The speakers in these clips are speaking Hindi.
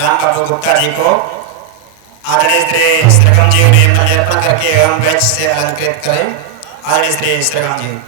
राम बाबू गुप्ता जी को आदरणीय श्री श्रीराम जी ने अर्पण करके एवं गज से अलंकृत करें। आदरणीय श्री श्रीराम जी।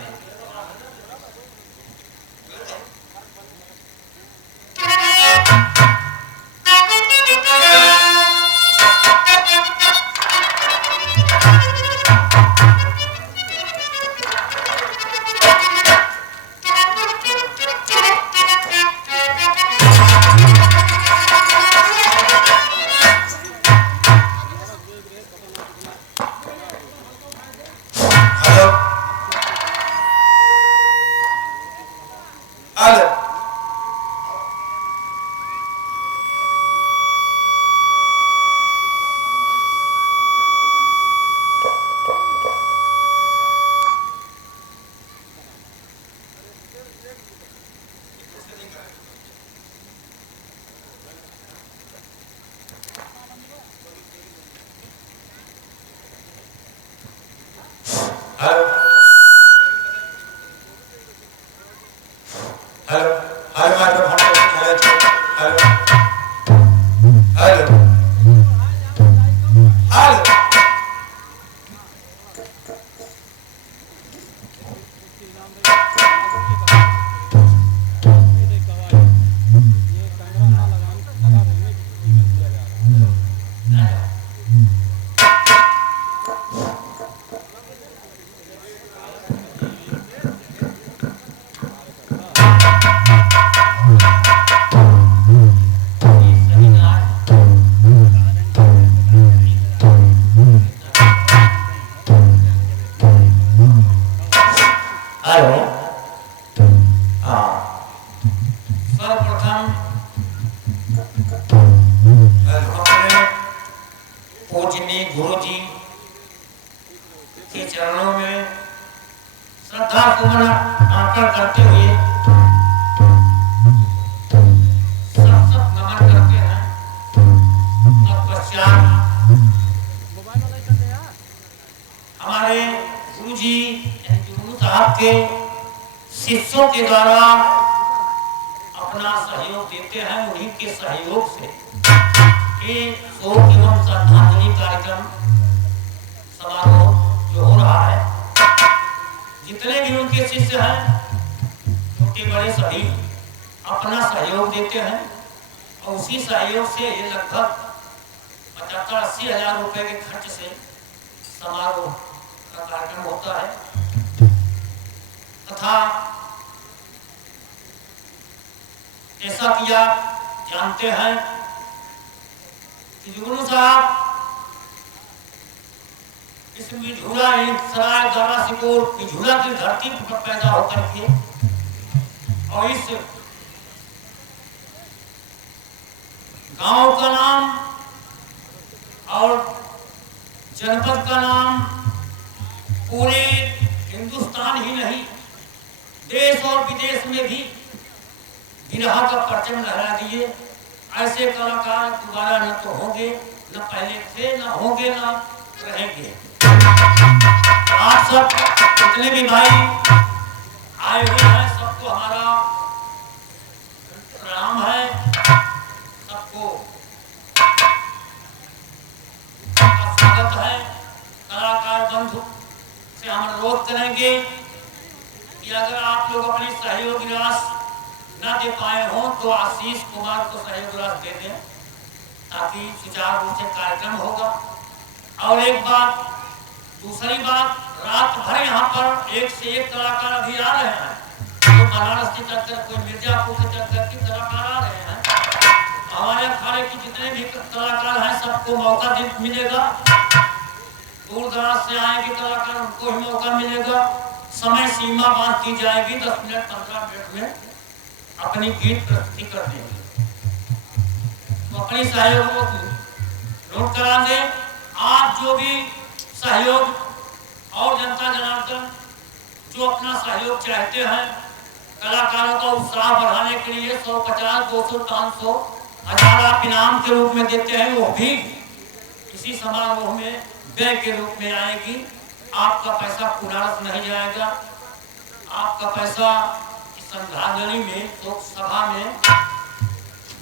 श्रद्धांजलि में शोक सभा में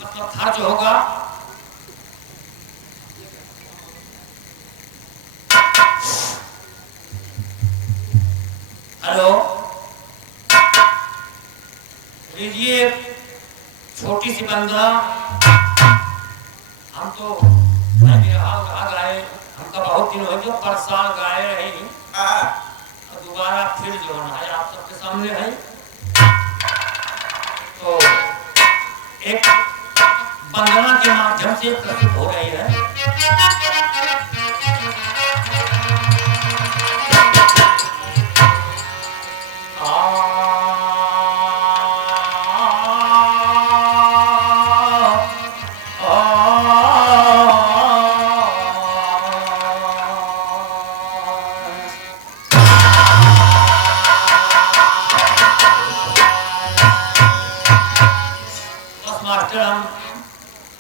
मतलब खर्च होगा हेलो, लीजिए छोटी सी बंदा। हम तो गाए, हमका बहुत दिन हो गए, पर साल गाए रही, दोबारा फिर जो है आप सबके सामने है। तो एक वंदना के माध्यम से प्रस्तुत हो रही है।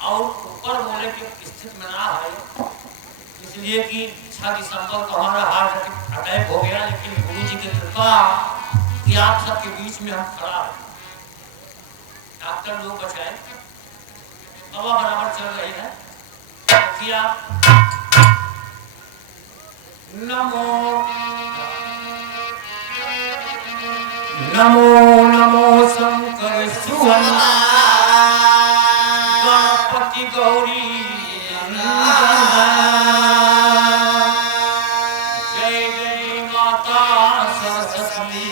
और ऊपर बोले की स्थित में ना है, इसलिए कि 6 दिसंबर को हमारा हार्ट अटैक हो गया, लेकिन गुरु जी की कृपा कि आप सबके बीच में हम खड़ा है। डॉक्टर लोग बचाए, दवा बराबर चल रही है। कि आप नमो नमो नमो शंकर सुवन गणपति गौरी जय जय माता सरस्वती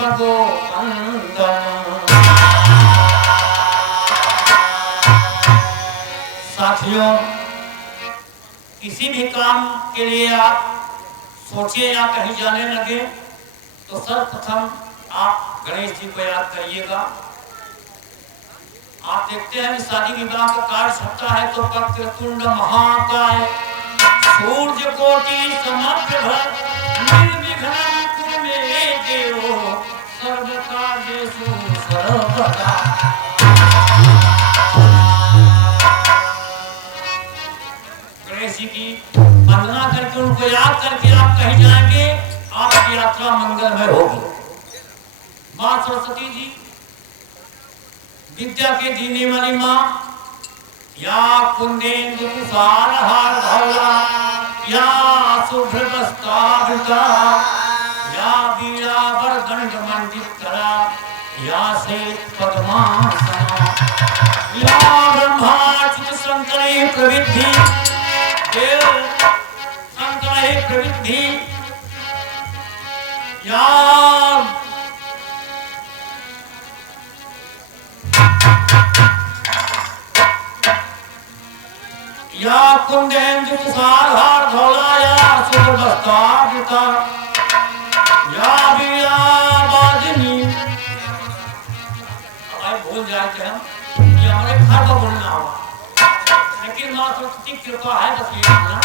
भगो साथियों, किसी भी काम के लिए आप सोचिए या कहीं जाने लगे तो सर्वप्रथम आप गणेश जी को याद करिएगा। आप देखते हैं कि शादी विवाह का कार्य छपता है तो वक्रतुंड महाकाय सूर्य कोटि समप्रभ निर्विघ्नं कुरु मे देव सर्वकार्येषु सर्वदा। गणेश जी की वंदना करके उनको याद करके आप कहीं जाएंगे, आपकी यात्रा मंगलमय होगी। मां सरस्वती जी विद्या के दीने वाली मां, या कुंदेन्दु कुशालहार धौला, या शुभ्रवस्त्रावृता, या वीणावरदंड मंडितकरा, या श्वेत पद्मासना, या ब्रह्माच्युत शंकरे प्रविद्धि देव शंकरे प्रविद्धि, या या कुंदेन्दु कुशालहार धौला, या शुभ्रवस्त्रावृता, या वीणावादिनी। अब भूल जाए थे हम, ये हमारे घर का बोलना होगा, लेकिन मां सरस्वती कृपा है बस ये बोलना।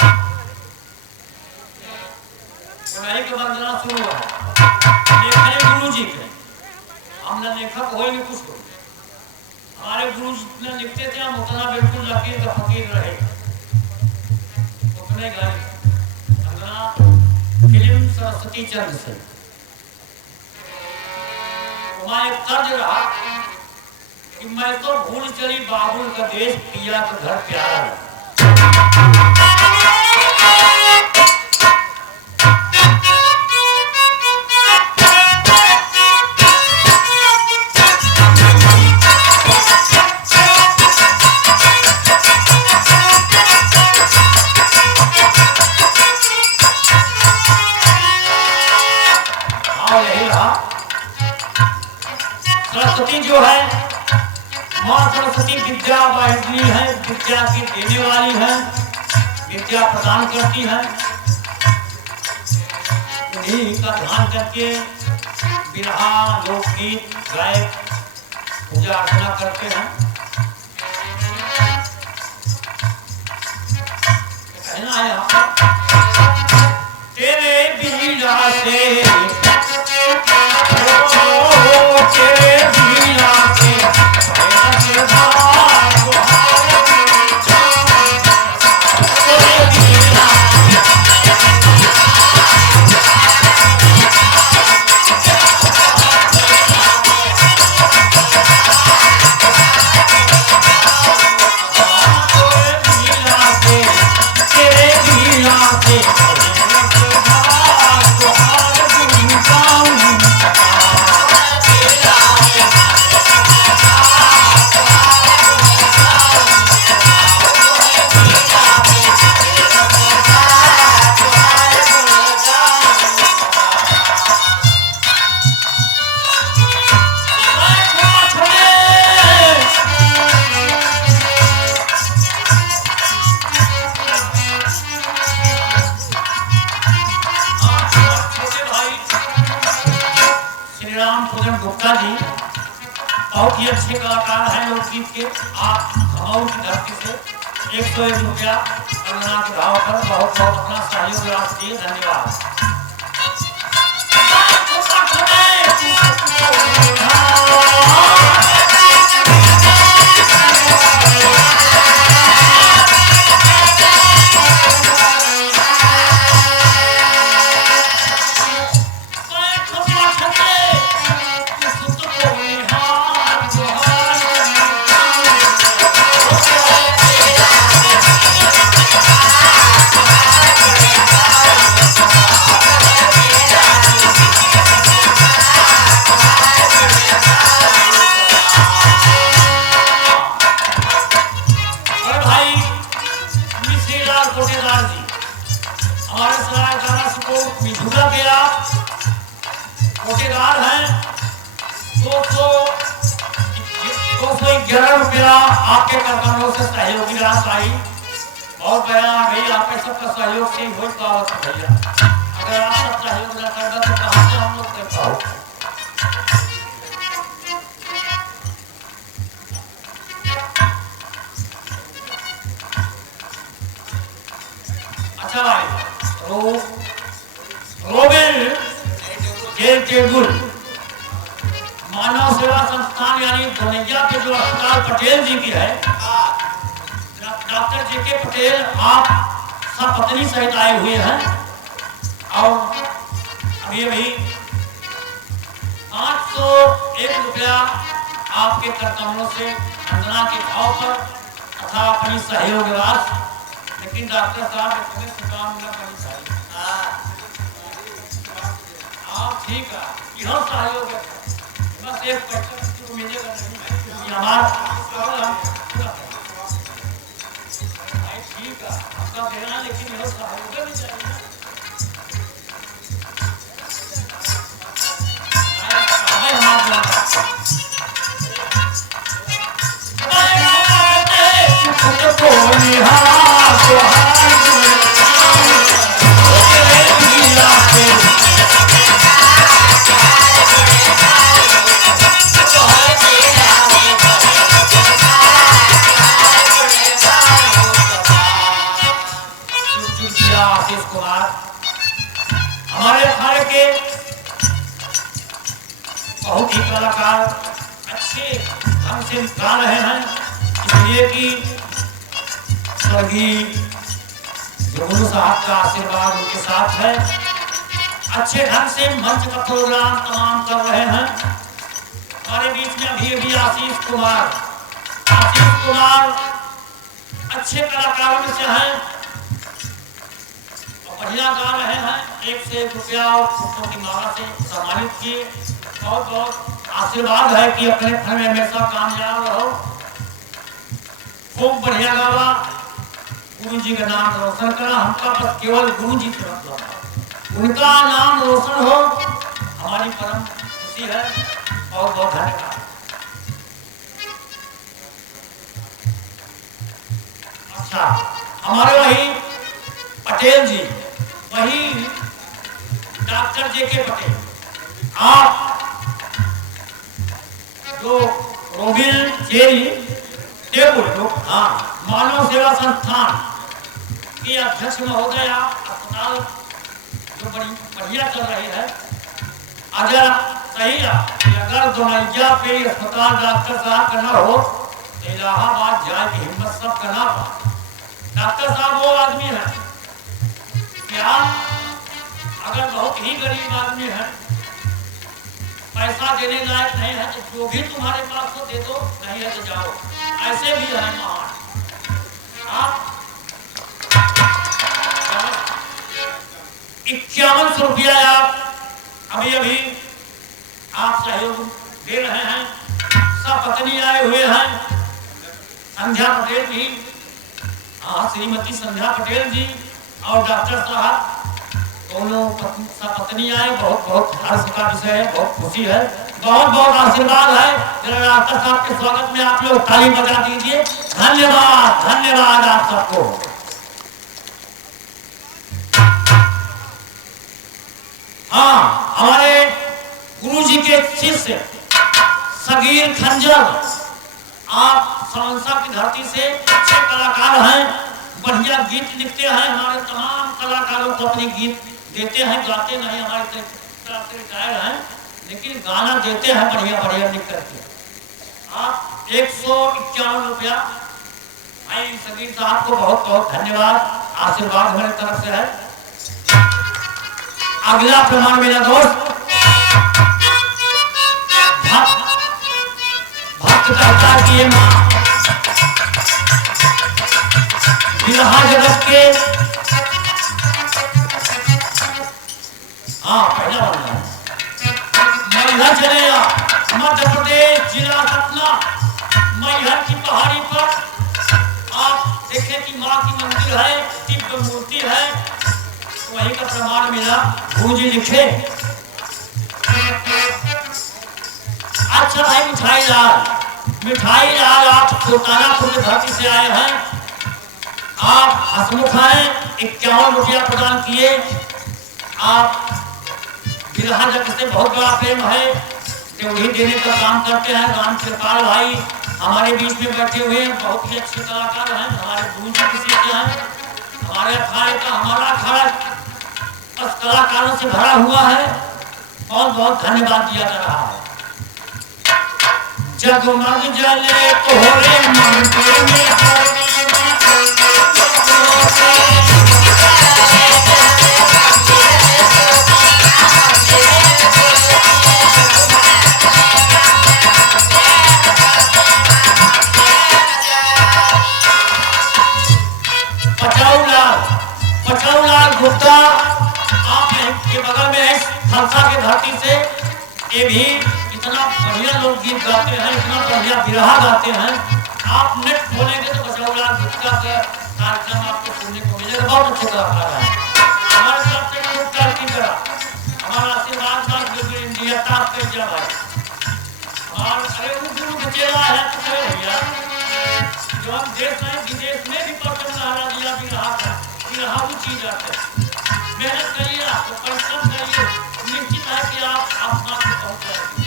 गणेश की वंदना शुरू है, लेखन गुरु जी के, हमने लेखक हो ही नहीं कुछ हो। हमारे गुरु जी जितना लिखते थे हम उतना बिल्कुल लकीर का फकीर रहे। उतने गाय वंदना फिल्म सरस्वती चंद्र से एक तर्ज रहा कि मैं तो भूल चली बाबुल का देश, पिया का घर प्यारा है। सरस्वती जो है मां सरस्वती विद्या वाहिनी है, विद्या की देने वाली है, विद्या प्रदान करती है। उन्हीं का ध्यान करके बिरहा लोकगीत गाय पूजा अर्चना करते हैं। कहना है तेरे बीड़ा से तेरे बीड़ा से गुप्ता जी बहुत ही अच्छे कलाकार हैं लोकगीत के। आप खमौर की धरती से 101 रुपया अनुदान के भाव पर बहुत बहुत अपना सहयोग राशि दिए, धन्यवाद। कोटेदार हैं 211 रुपया आपके करकमलों से सहयोगी राशि आई। बहुत बड़ा भाई आपके सबका सहयोग से ही हो पावत भैया। अगर आप सब सहयोग न करते तो कहाँ से हम लोग कर पाओ। अच्छा भाई रोबेल टेबुल मानव सेवा संस्थान यानी धनैया के जो अस्पताल पटेल जी की है, डॉक्टर जेके पटेल आप सब पत्नी सहित आए हुए हैं और अभी अभी 501 रुपया आपके करकमलों से वंदना के भाव पर तथा अपनी सहयोग राशि। लेकिन डॉक्टर साहब इतने काम न करनी चाहिए। आप ठीक है, यह सहयोग है, बस एक पैसा मिलेगा नहीं हमारा भाई ठीक है, आपका देना लेकिन यह सहयोग भी चाहिए ना। हमारे अखाड़े के बहुत ही कलाकार अच्छे ढंग से गा रहे हैं, इसलिए कि स्वर्गीय गुरु साहब का आशीर्वाद उनके साथ है। अच्छे ढंग से मंच का प्रोग्राम तमाम कर रहे हैं। हमारे बीच में अभी अभी आशीष कुमार अच्छे कलाकारों में से हैं, बढ़िया गा रहे हैं। 101 रुपया और फूलों की माला से सम्मानित किए। बहुत बहुत आशीर्वाद है कि अपने फन में हमेशा कामयाब रहो, खूब बढ़िया गावा, गुरु जी का नाम रोशन करा। हमका बस केवल गुरु जी से मतलब है, उनका नाम रोशन हो हमारी परम खुशी है। बहुत बहुत धन्यवाद। अच्छा, हमारे वही पटेल जी, वही डॉक्टर जेके पटेल, आप जो रोबिल जेरी टेबुल मानव सेवा संस्थान के अध्यक्ष महोदय, आप अस्पताल जो बड़ी बढ़िया चल रही है, अगर सही अगर दोनैया पे अस्पताल डॉक्टर साहब का ना हो तो इलाहाबाद जाए की हिम्मत सब करना। डॉक्टर साहब वो आदमी है क्या, अगर बहुत ही गरीब आदमी है, पैसा देने लायक नहीं है, तो जो भी तुम्हारे पास हो दे दो, नहीं है तो जाओ। ऐसे भी है महान। आप 5100 रुपया आप अभी अभी आप सहयोग दे रहे हैं। सब पत्नी आए हुए हैं, संध्या पटेल जी, श्रीमती संध्या पटेल जी और डॉक्टर साहब दोनों पत्नी आए। बहुत बहुत हर्ष का विषय है, बहुत खुशी है, बहुत बहुत आशीर्वाद है। जरा डॉक्टर साहब के स्वागत में आप लोग ताली बजा दीजिए। धन्यवाद, धन्यवाद आप सबको। हाँ, हमारे गुरु जी के शिष्य सगीर खंजर, आप समंसा की धरती से अच्छे कलाकार हैं, बढ़िया गीत लिखते हैं, हमारे तमाम कलाकारों को अपने गीत देते हैं, गाते नहीं, हमारे तरफ से रिटायर हैं लेकिन गाना देते हैं बढ़िया बढ़िया लिख करके। आप 151 रुपया भाई सगीर साहब को बहुत बहुत धन्यवाद, आशीर्वाद हमारे तरफ से है। अगला प्रमाण मेरा दोस्त भक्त कहता कि ये माँ विरहा जगत के पहला वाला मैहर चले मध्य प्रदेश जिला सतना, मैहर की पहाड़ी पर आप देखें कि माँ की मंदिर है, दिव्य मूर्ति है, वही का प्रमाण मिला। भूजी लिखे अच्छा भाई मिठाई लाल आप सुल्तानापुर की धरती से आए हैं, आप हसमुख हैं, 51 रुपया प्रदान किए। आप बिरहा जगत से बहुत बड़ा प्रेम है, ड्योढ़ी देने का काम करते हैं। राम कृपाल भाई हमारे बीच में बैठे हुए हैं, बहुत ही अच्छे कलाकार हैं, हमारे गुरु जी के शिष्य हैं। हमारे अखाड़े का हमारा अखाड़ा बस कलाकारों से भरा हुआ है, बहुत बहुत धन्यवाद दिया जा रहा है। जगमग जले तोहरे मंदिर में पचौलाल गुप्ता आपके बगल में है, खालसा की धरती से। ये भी इतना बढ़िया लोग गीत गाते हैं, इतना बढ़िया बिरहा गाते हैं। आप नेट खोलेंगे तो पचौलाल गुप्ता का कार्यक्रम आपको सुनने को मिलेगा, बहुत अच्छे कलाकार हैं। हमारे तरफ से खूब तरक्की करा, हमारा आशीर्वाद इंडिया ताप कर दिया भाई। हमारे अरे गुरु के चेला है तो भैया, जो हम देश में विदेश में भी पर्यटन सहारा दिया बिरहा का, बिरहा वो चीज आते हैं। मेहनत करिए, आपको परिश्रम करिए, निश्चित है कि आप आसमान में पहुंच जाएंगे।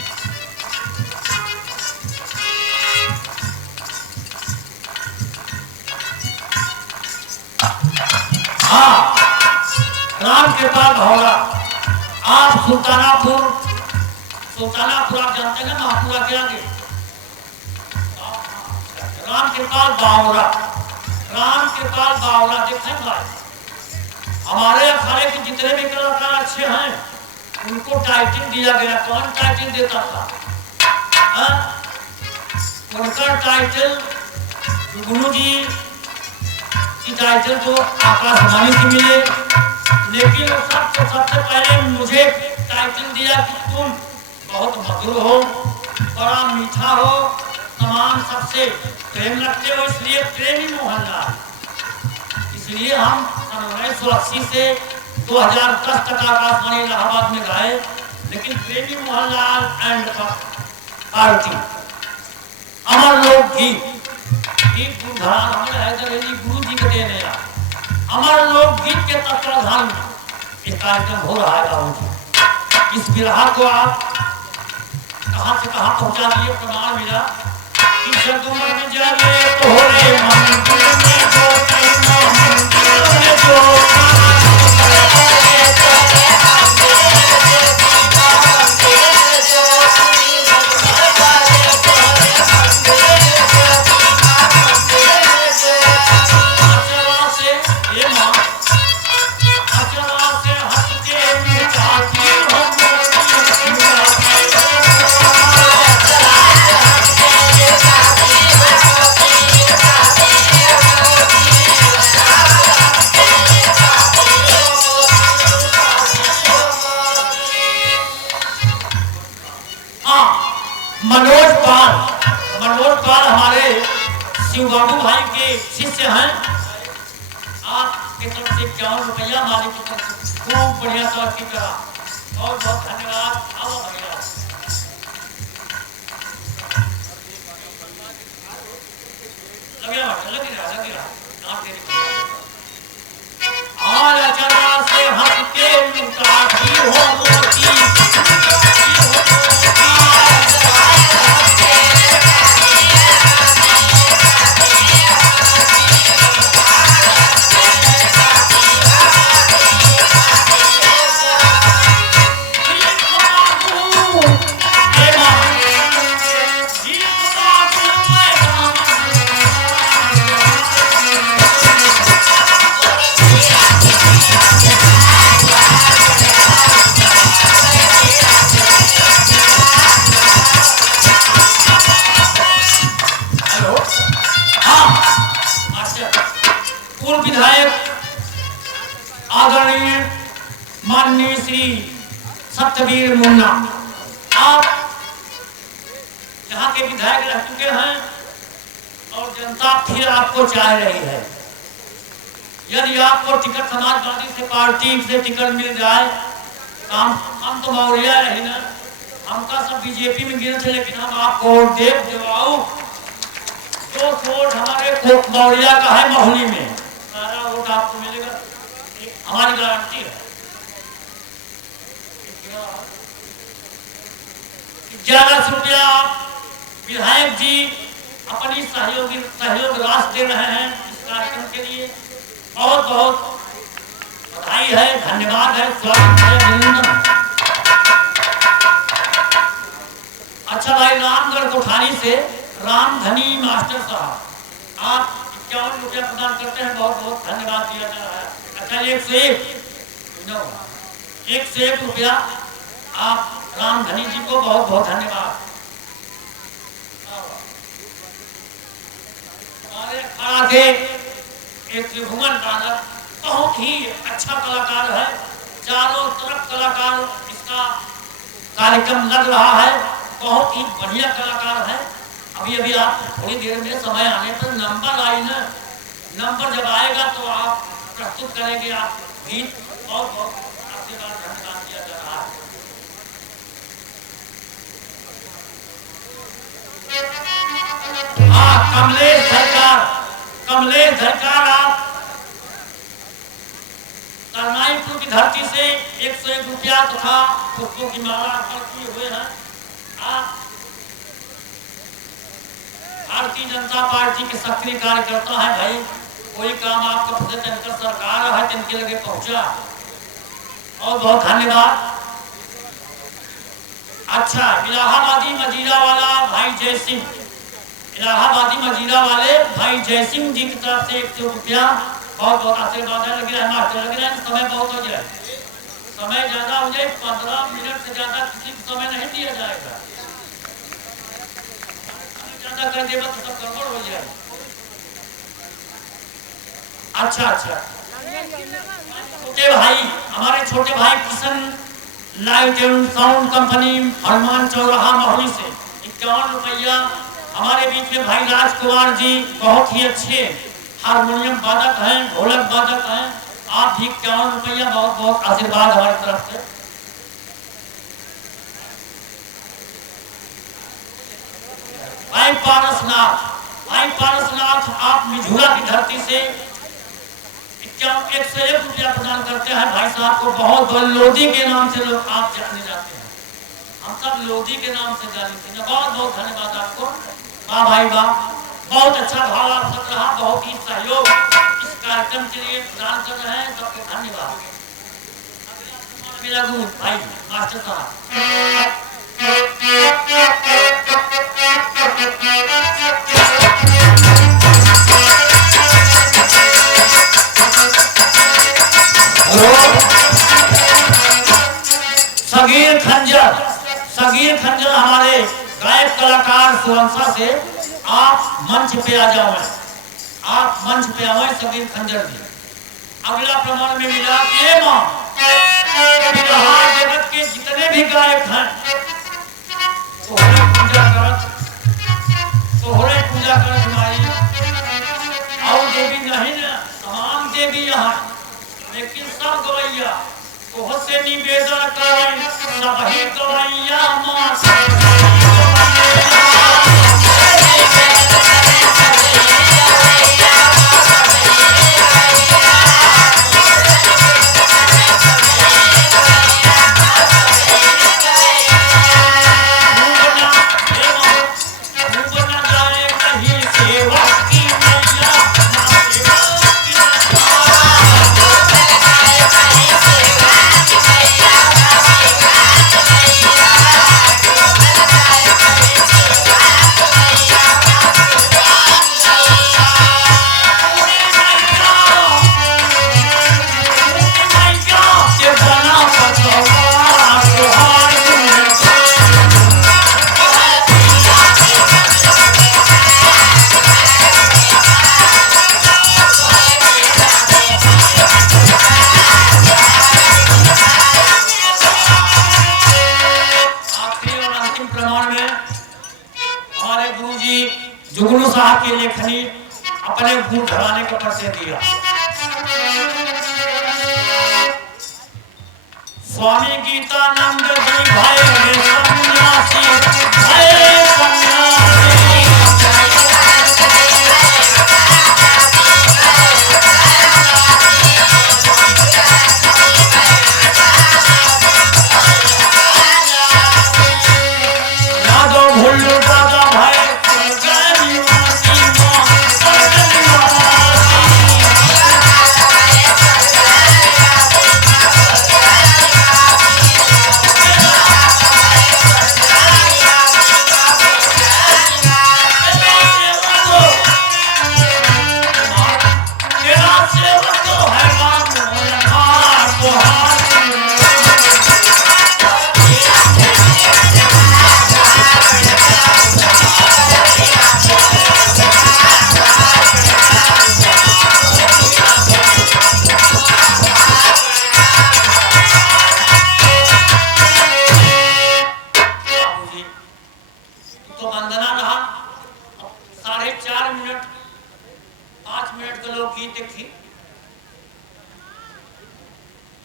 हाँ, राम कृपाल भावरा, आप सुल्तानापुर आप जानते हैं ना, महापुरा के आगे राम कृपाल बावरा देखें भाई, हमारे अखाड़े के जितने भी कलाकार अच्छे हैं उनको टाइटल दिया गया। कौन टाइटल देता था? उनका टाइटल गुरु जी की टाइटल तो आकाशवाणी से मिले, लेकिन सबसे पहले मुझे टाइटल दिया कि तुम बहुत मधुर हो, बड़ा मीठा हो, तमाम सबसे प्रेम रखते हो, इसलिए प्रेमी मोहनलाल। इसलिए हम 1980 से 2010 तक आकाशवाणी इलाहाबाद में गाए, लेकिन प्रेमी मोहनलाल एंड पार्टी अमर लोक गीत गुरु जी के देने अमर लोक गीत के तत्वाधान में एक कार्यक्रम हो रहा है गाँव जी। इस बिरहा को आप कहां से कहां पहुंचा दिए, प्रमाण मिला कि जगमग जले तोहरे मंदिर में मनोज पाल हमारे शिव बाबू भाई के शिष्य हैं। आपके तरफ से 51 रुपया, मालिक की तरफ से खूब बढ़िया तरक्की करा, बहुत बहुत धन्यवाद। आओ भैया, लगे रहा आला चला से हट के लुटाती हो मोती आदरणीय माननीय श्री सत्यवीर मुन्ना, आप यहाँ के विधायक रह चुके हैं और जनता फिर आपको चाह रही है। यदि आपको टिकट समाजवादी से पार्टी से टिकट मिल जाए तो हम तो मौर्या रही ना, हमका सब बीजेपी में गिरे थे, लेकिन हम आपको वोट दे जवाओ। 2 वोट हमारे मौर्या का है महुली में, सारा वोट आपको मिलेगा, हमारी गारंटी है। 1100 रुपया विधायक जी अपनी सहयोग राशि दे रहे हैं इस कार्यक्रम के लिए। बहुत बहुत बधाई है, धन्यवाद है, स्वागत है, अभिनंदन। अच्छा भाई, रामगढ़ कोठारी से रामधनी मास्टर साहब, आप 51 रुपया प्रदान करते हैं, बहुत बहुत धन्यवाद दिया जा रहा है। अच्छा, 101 रुपया आप रामधनी जी को बहुत बहुत धन्यवाद। हमारे खड़ा के एक त्रिभुवन बालक बहुत ही अच्छा कलाकार है, चारों तरफ कलाकार इसका कार्यक्रम लग रहा है, बहुत ही बढ़िया कलाकार है। अभी अभी आप थोड़ी देर में समय आने पर नंबर आई ना, नंबर जब आएगा तो आप प्रस्तुत करेंगे आप गीत। बहुत बहुत आशीर्वाद धन्यवाद दिया जा रहा है। हाँ, कमलेश सरकार आप करनाईपुर की धरती से 101 रुपया तथा पुष्पों की माला अर्पण किए हुए हैं। आप भारतीय जनता पार्टी के सक्रिय कार्यकर्ता है भाई, कोई काम आपका पता चलकर सरकार है जिनके लगे पहुंचा, और बहुत धन्यवाद। अच्छा, इलाहाबादी मजीरा वाला भाई जय सिंह, इलाहाबादी मजीरा वाले भाई जय सिंह जी की तरफ से 100 रुपया, बहुत बहुत आशीर्वाद है। लग रहा है मास्टर, लग रहा है समय बहुत हो जाए, समय ज्यादा हो जाए, 15 मिनट से ज्यादा किसी को समय नहीं दिया जाएगा, ज्यादा कर देगा तो सब गड़बड़ हो जाए। अच्छा, छोटे भाई, हमारे छोटे भाई Kishan light and sound company Hanuman चौराहा महुली से 51 रुपया। हमारे बीच में भाई राजकुमार जी बहुत ही अच्छे हारमोनियम वादक हैं, ढोलक वादक हैं, आप भी 51 रुपया, बहुत बहुत आशीर्वाद हमारी तरफ से। भाई पारसनाथ आप मिझुरा की धरती से 101 रुपया प्रदान करते हैं। भाई साहब को बहुत बहुत लोधी के नाम से लोग आप जाने जाते हैं, हम सब लोधी के नाम से जानते हैं। बहुत बहुत धन्यवाद आपको। वाह भाई वाह, बहुत अच्छा भाव आप सब रहा, बहुत ही सहयोग इस कार्यक्रम के लिए प्रदान कर रहे हैं, सबको धन्यवाद। मेरा गुरु भाई मास्टर साहब, सगीर खंजर हमारे गायक कलाकार सुरंसा से आप मंच पे आ जाओ, आप मंच पे आओ सगीर खंजर जी। अगला प्रमाण में मिला के मां जगत के जितने भी गायक हैं सोहरे पूजा करत हमारी, और देवी नहीं ना, तमाम देवी यहाँ, लेकिन सब गवैया से निवेदन करें, सभी गवैया मां अपनी अपने गुण घराने का परिचय दिया। स्वामी गीतानंद जी भाई सन्यासी भय सन्यासी। यादव भुल्लू दादा भाई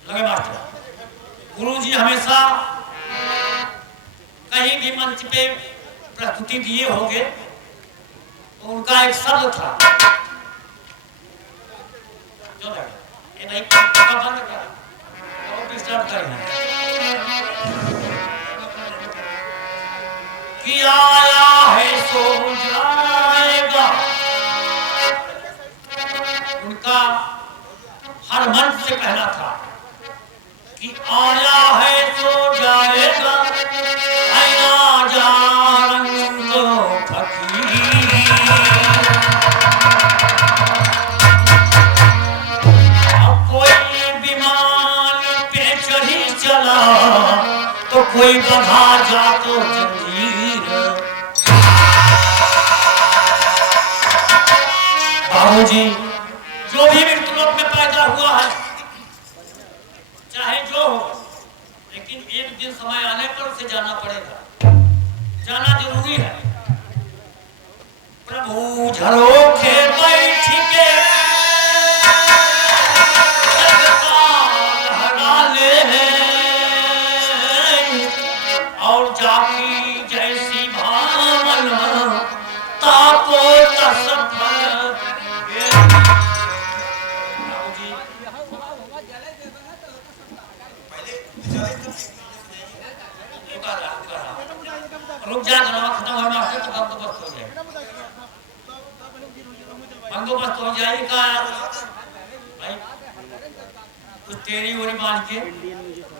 लगे मास्टर। गुरुजी हमेशा कहीं भी मंच पे प्रस्तुति दिए होंगे तो उनका एक शब्द था, जो ये नहीं बंद कर और डिस्टर्ब करें कि आया है सो जाएगा। उनका हर मंच से कहना था कि आया है तो जाएगा, आया जा रंग फकीर। अब कोई विमान पे चढ़ी चला तो कोई बंधा जा तो जंजीर। बाबूजी जो भी मृत्युलोक में पैदा हुआ है चाहे जो हो, लेकिन एक दिन समय आने पर उसे जाना पड़ेगा, जाना जरूरी है। प्रभु झरोखे बैठ के और जाकी जैसी भावन ताको तसफल। रुक जा, खत्म हो मास्टर तो बंदोबस्त हो जाए, बंदोबस्त हो जाएगा भाई। कुछ तेरी ओरी बांध के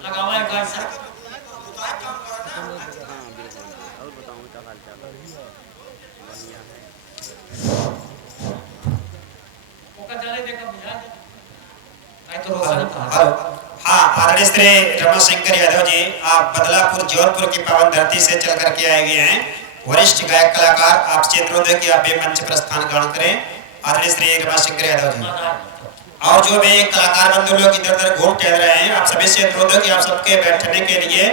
लगावा है कैसा हाँ, आदरणीय श्री रमाशंकर यादव जी, आप बदलापुर जौनपुर की पावन धरती से चल करके आए गए हैं। वरिष्ठ गायक कलाकार, आप चित्रोदय की आप मंच प्रस्थान ग्रहण करें। आदरणीय श्री रमाशंकर यादव जी और जो भी कलाकार बंधु लोग इधर उधर घूम टहल रहे हैं, आप सभी से अनुरोध है कि आप सबके बैठने के लिए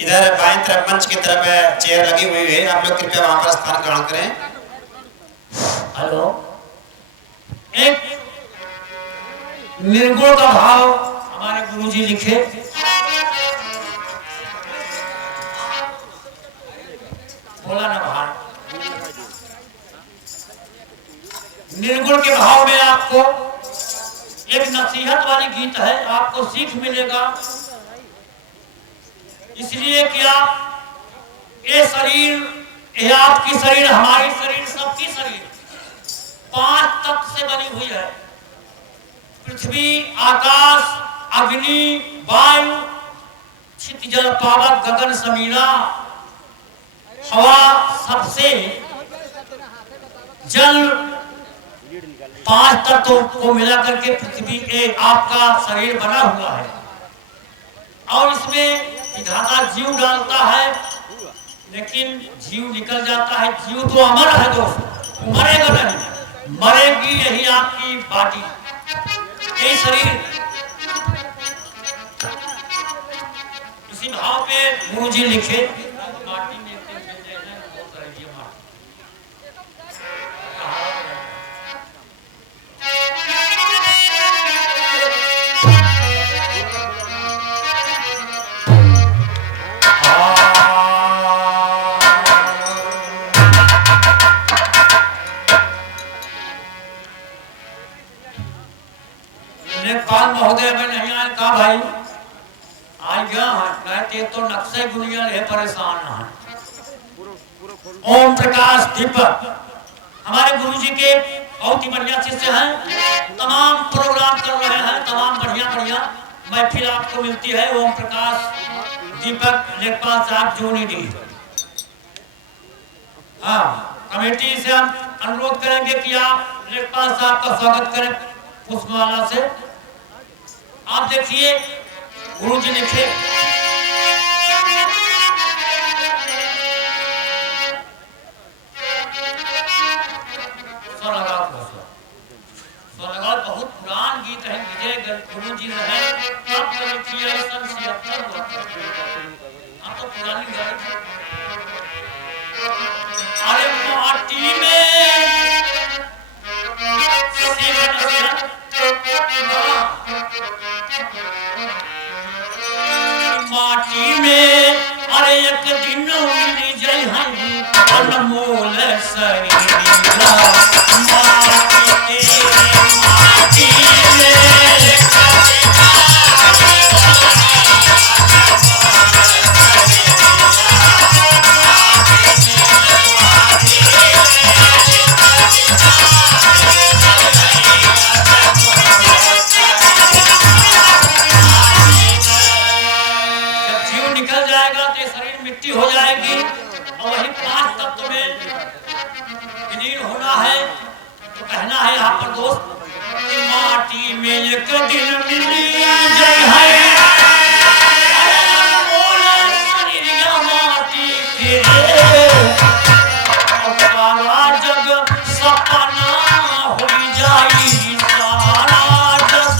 इधर बाएं तरफ मंच की तरफ चेयर लगी हुई है, आप लोग कृपया वहां पर स्थान ग्रहण करें। हेलो, एक निर्गुण का भाव हमारे गुरुजी लिखे, बोला ना भाई। निर्गुण के भाव में आपको एक नसीहत वाली गीत है, आपको सीख मिलेगा। इसलिए कि आप ये शरीर, ये आपकी शरीर, हमारी शरीर, सबकी शरीर 5 तत्व से बनी हुई है। पृथ्वी, आकाश, अग्नि, वायु, क्षितिज जल पावक, गगन समीरा, हवा, सबसे जल, 5 तत्वों को मिला करके पृथ्वी के आपका शरीर बना हुआ है। और इसमें विधाता जीव डालता है, लेकिन जीव निकल जाता है। जीव तो अमर है दोस्त, मरेगा नहीं, मरेगी यही आपकी बॉडी, यही शरीर। इसी भाव पे गुरुजी लिखे, माटी में लेखपाल महोदय में नहीं आए का भाई आ गया है कहते तो नक्शे दुनिया है परेशान है। ओम प्रकाश दीपक हमारे गुरुजी के बहुत ही बढ़िया शिष्य हैं, तमाम प्रोग्राम कर रहे हैं, तमाम बढ़िया महफिल आपको मिलती है। ओम प्रकाश दीपक लेखपाल साहब जोनी डी। हाँ कमेटी से हम अनुरोध करेंगे कि आप लेखपाल साहब का स्वागत करें पुष्पमाला से। आप देखिए गुरुजी लिखे बहुत पुरान गीत है विजय गुरु जी रहे तब कमेटी है सन 76 आप तो पुरानी गाय अरे माटी में माटी में अरे एक दिन मिली जय है अनमोल शरीरा माटी हो जाएगी और वही 5 तत्व में विलीन होना है। तो कहना है यहाँ पर दोस्त माटी में एक दिन मिली जय है माटी के सारा जग सपना हो जाई सारा जग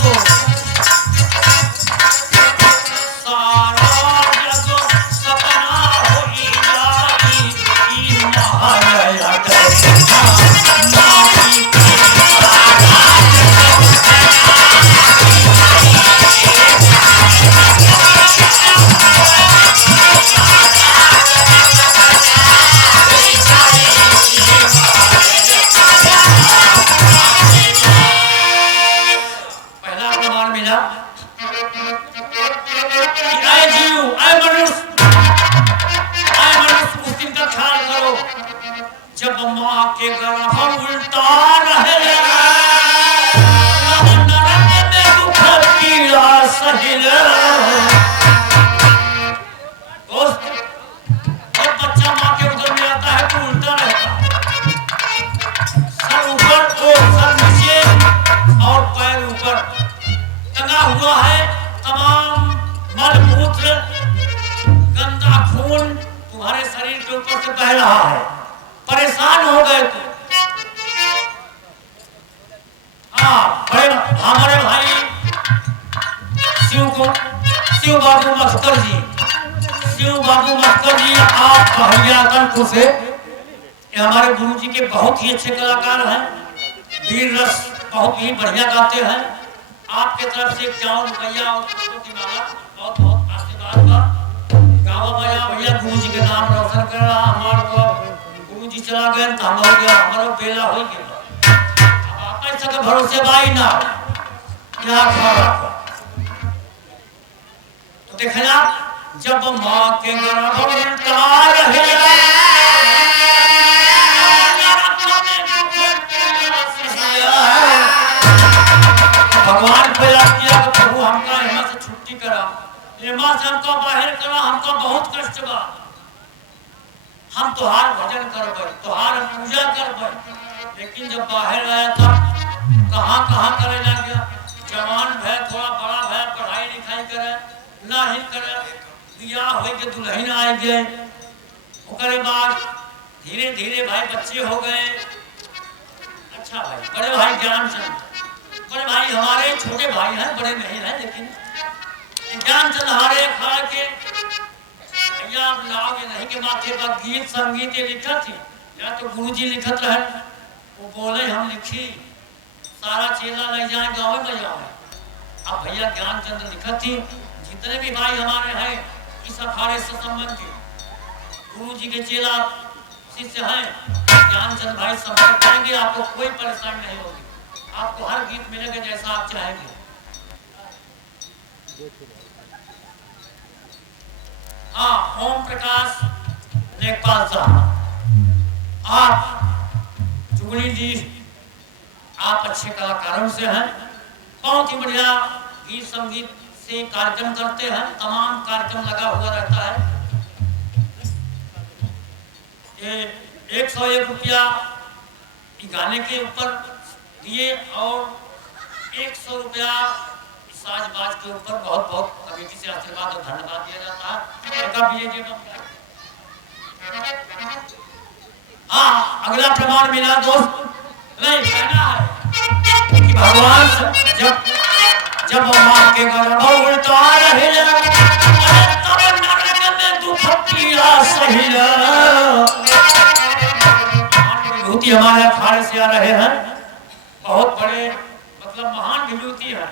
जब माँ के गर्भ उल्टा रहे नरक में दुख पीड़ा सहिल दोस्त जब बच्चा माँ के उदर में आता है तो उल्टा रहता है सर ऊपर और सर नीचे और पैर ऊपर टंगा हुआ है। तमाम मल मूत्र गंदा खून तुम्हारे शरीर के ऊपर से बह रहा है, परेशान हो गए थे। हाँ बड़े हमारे भाई शिव बाबू मस्कर जी आप बहरियागंज से हमारे गुरु जी के बहुत ही अच्छे कलाकार हैं, वीर रस बहुत ही बढ़िया गाते हैं। आपके तरफ से 51 रुपया और की माला बहुत बहुत आशीर्वाद का गावा बजा भैया गुरु जी के नाम रोशन कर रहा हमारे को गुरु जी चला गए तो हम हो गया हमारा बेला हो गया। अब आप ऐसा के भरोसे बाई ना क्या खरा तो देखना जब माँ के गर्भ उल्टा रहे भगवान को याद किया कि प्रभु हमका यहाँ से छुट्टी करा, यहाँ से हमको बाहर करा, हमको बहुत कष्ट बा, हम तोहार भजन करबे, तोहार पूजा करबे। लेकिन जब बाहर आया था कहाँ करे लग गया, जवान भय थोड़ा बड़ा भय पढ़ाई लिखाई करे ना ही करे, बियाह हो के दुल्हन आ गए, उसके बाद धीरे धीरे भाई बच्चे हो गए। अच्छा भाई बड़े भाई ज्ञानचंद, बड़े भाई हमारे छोटे भाई हैं, बड़े नहीं हैं, लेकिन ज्ञानचंद हमारे खा के भैया आप लाओगे नहीं के माथे पर गीत संगीत ये लिखा थी या तो गुरुजी लिखत रहे, वो बोले हम लिखी सारा चेला ले जाए गाँव में जाओ। अब भैया ज्ञानचंद लिखा थी, जितने भी भाई हमारे हैं इस अखाड़े से संबंधित गुरु जी के चेला शिष्य हैं, ज्ञानचंद भाई संपर्क करेंगे, आपको कोई परेशानी नहीं होगी, आपको हर गीत मिलेगा जैसा आप चाहेंगे। हाँ, ओम प्रकाश लेखपाल साहब, आप जुगनी जी, आप अच्छे कलाकारों से हैं, बहुत ही बढ़िया गीत संगीत से कार्यक्रम करते हैं, तमाम कार्यक्रम लगा हुआ रहता है। ये 101 रुपया गाने के ऊपर दिए और 100 रुपया साजबाज के ऊपर बहुत बहुत कमेटी से आशीर्वाद और धन्यवाद दिया जाता है। हाँ, अगला प्रमाण मिला दोस्त, नहीं कहना है कि भगवान जब माँ के गर्भ उल्टा रहे तब नरक में दुख पीड़ा सही विभूति हमारे अखाड़े से आ रहे हैं, बहुत बड़े मतलब महान विभूति है,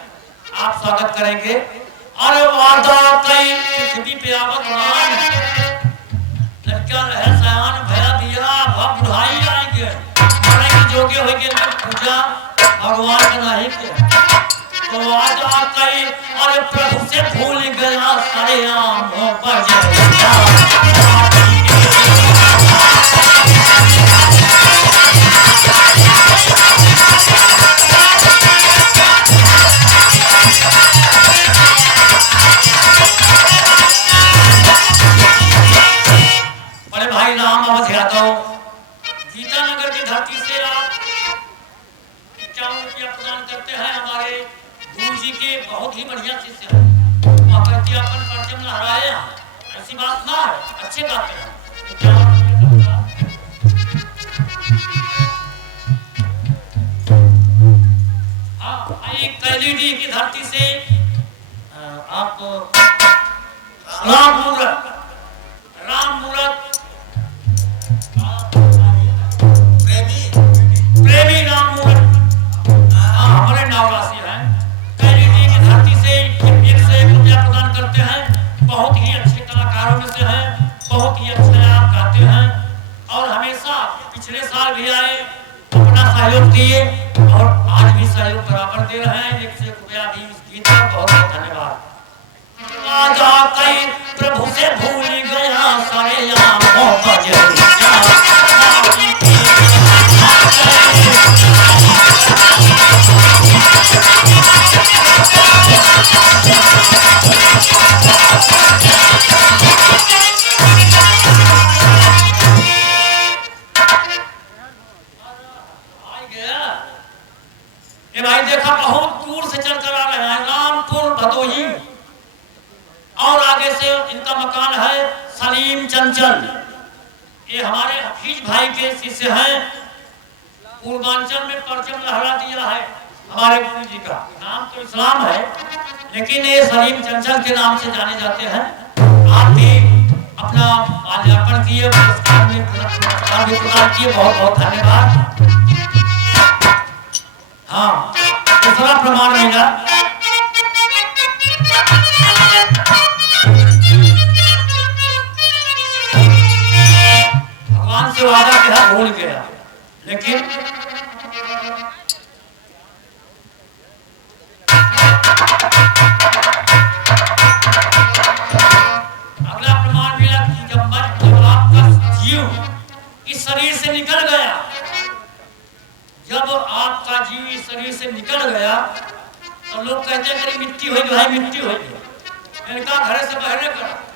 आप स्वागत करेंगे। अरे वादा कई पृथ्वी पे आवत मान, लड़का रहे सयान भया दिया भव बुढ़ाई आएंगे, मरे की जोगे होंगे पूजा भगवान का नहीं के। तो वादा कई अरे प्रभु से भूल गया सारे आम हो गीतानगर की धरती से आप 51 रुपया प्रदान करते हैं। हमारे गुरु जी के बहुत ही बढ़िया शिष्य हैं, अपन परचम लहराए, ऐसी बात ना है, अच्छे गाते हैं। हाँ, एक कैलेडी की धरती से आप राम मूरत प्रेमी राम मूरत हमारे नवरासी हैं, कैलेडी की धरती से 101 रुपया प्रदान करते हैं। बहुत ही अच्छे कलाकारों में से हैं, बहुत ही अच्छे आप गाते हैं और हमेशा पिछले साल भी आए, अपना सहयोग दिए और आज भी सहयोग बराबर दे रहे हैं। 101 रुपया भी इस गीत पर बहुत बहुत धन्यवाद। राजा कई प्रभु से भूल गया सारे आमों का ये भाई देखा बहुत दूर से चल कर आ रहे हैं, रामपुर भदोही, और आगे से इनका मकान है सलीम चंचल, ये हमारे हफीज भाई के शिष्य हैं। पूर्वांचल में परचम लहरा दिया है हमारे गुरु जी का नाम तो इस्लाम है, लेकिन ये सलीम चंचल के नाम से जाने जाते हैं। आप भी अपना माल्यार्पण किए, पुरस्कार भी प्रदान किए, बहुत बहुत धन्यवाद। हाँ, दूसरा प्रमाण मिला, भगवान से वादा किया भूल गया, लेकिन अगला प्रमाण मिला कि जब आपका जीव इस शरीर से निकल गया, जब आपका जीव इस शरीर से निकल गया तो लोग कहते हैं कि मिट्टी होगी भाई, मिट्टी होगी, इनका घर से बहरे कर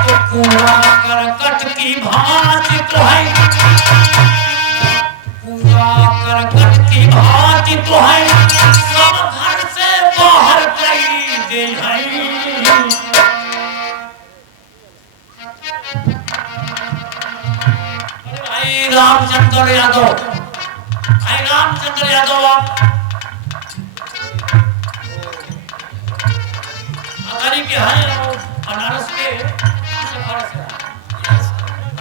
तो कूड़ा करकट की भांति तो है, कूड़ा करकट की भांति तो है, सब घर से बाहर कर दे है। भाई रामचंद्र यादव, भाई रामचंद्र यादव, आप अदारी के हैं और बनारस के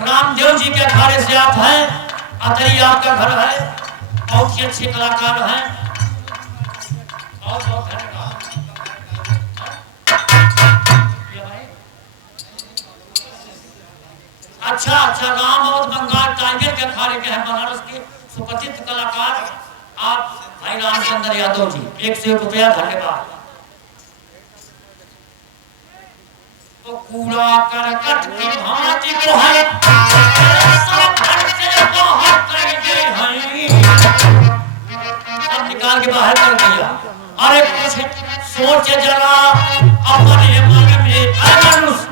रामदेव जी के अखाड़े से आप हैं, अतरी आपका घर है, बहुत ही अच्छे कलाकार हैं, बहुत बहुत धन्यवाद। अच्छा, राम और बंगाल टाइगर के अखाड़े के हैं, बनारस के सुप्रसिद्ध कलाकार आप भाई रामचंद्र यादव जी, 101 रुपया धन्यवाद। तो कूड़ा करकट की भांति को है सब घर से बाहर कर दे हैं, सब निकाल के बाहर कर दिया। अरे कुछ सोच जरा अपने मन में, मनुष्य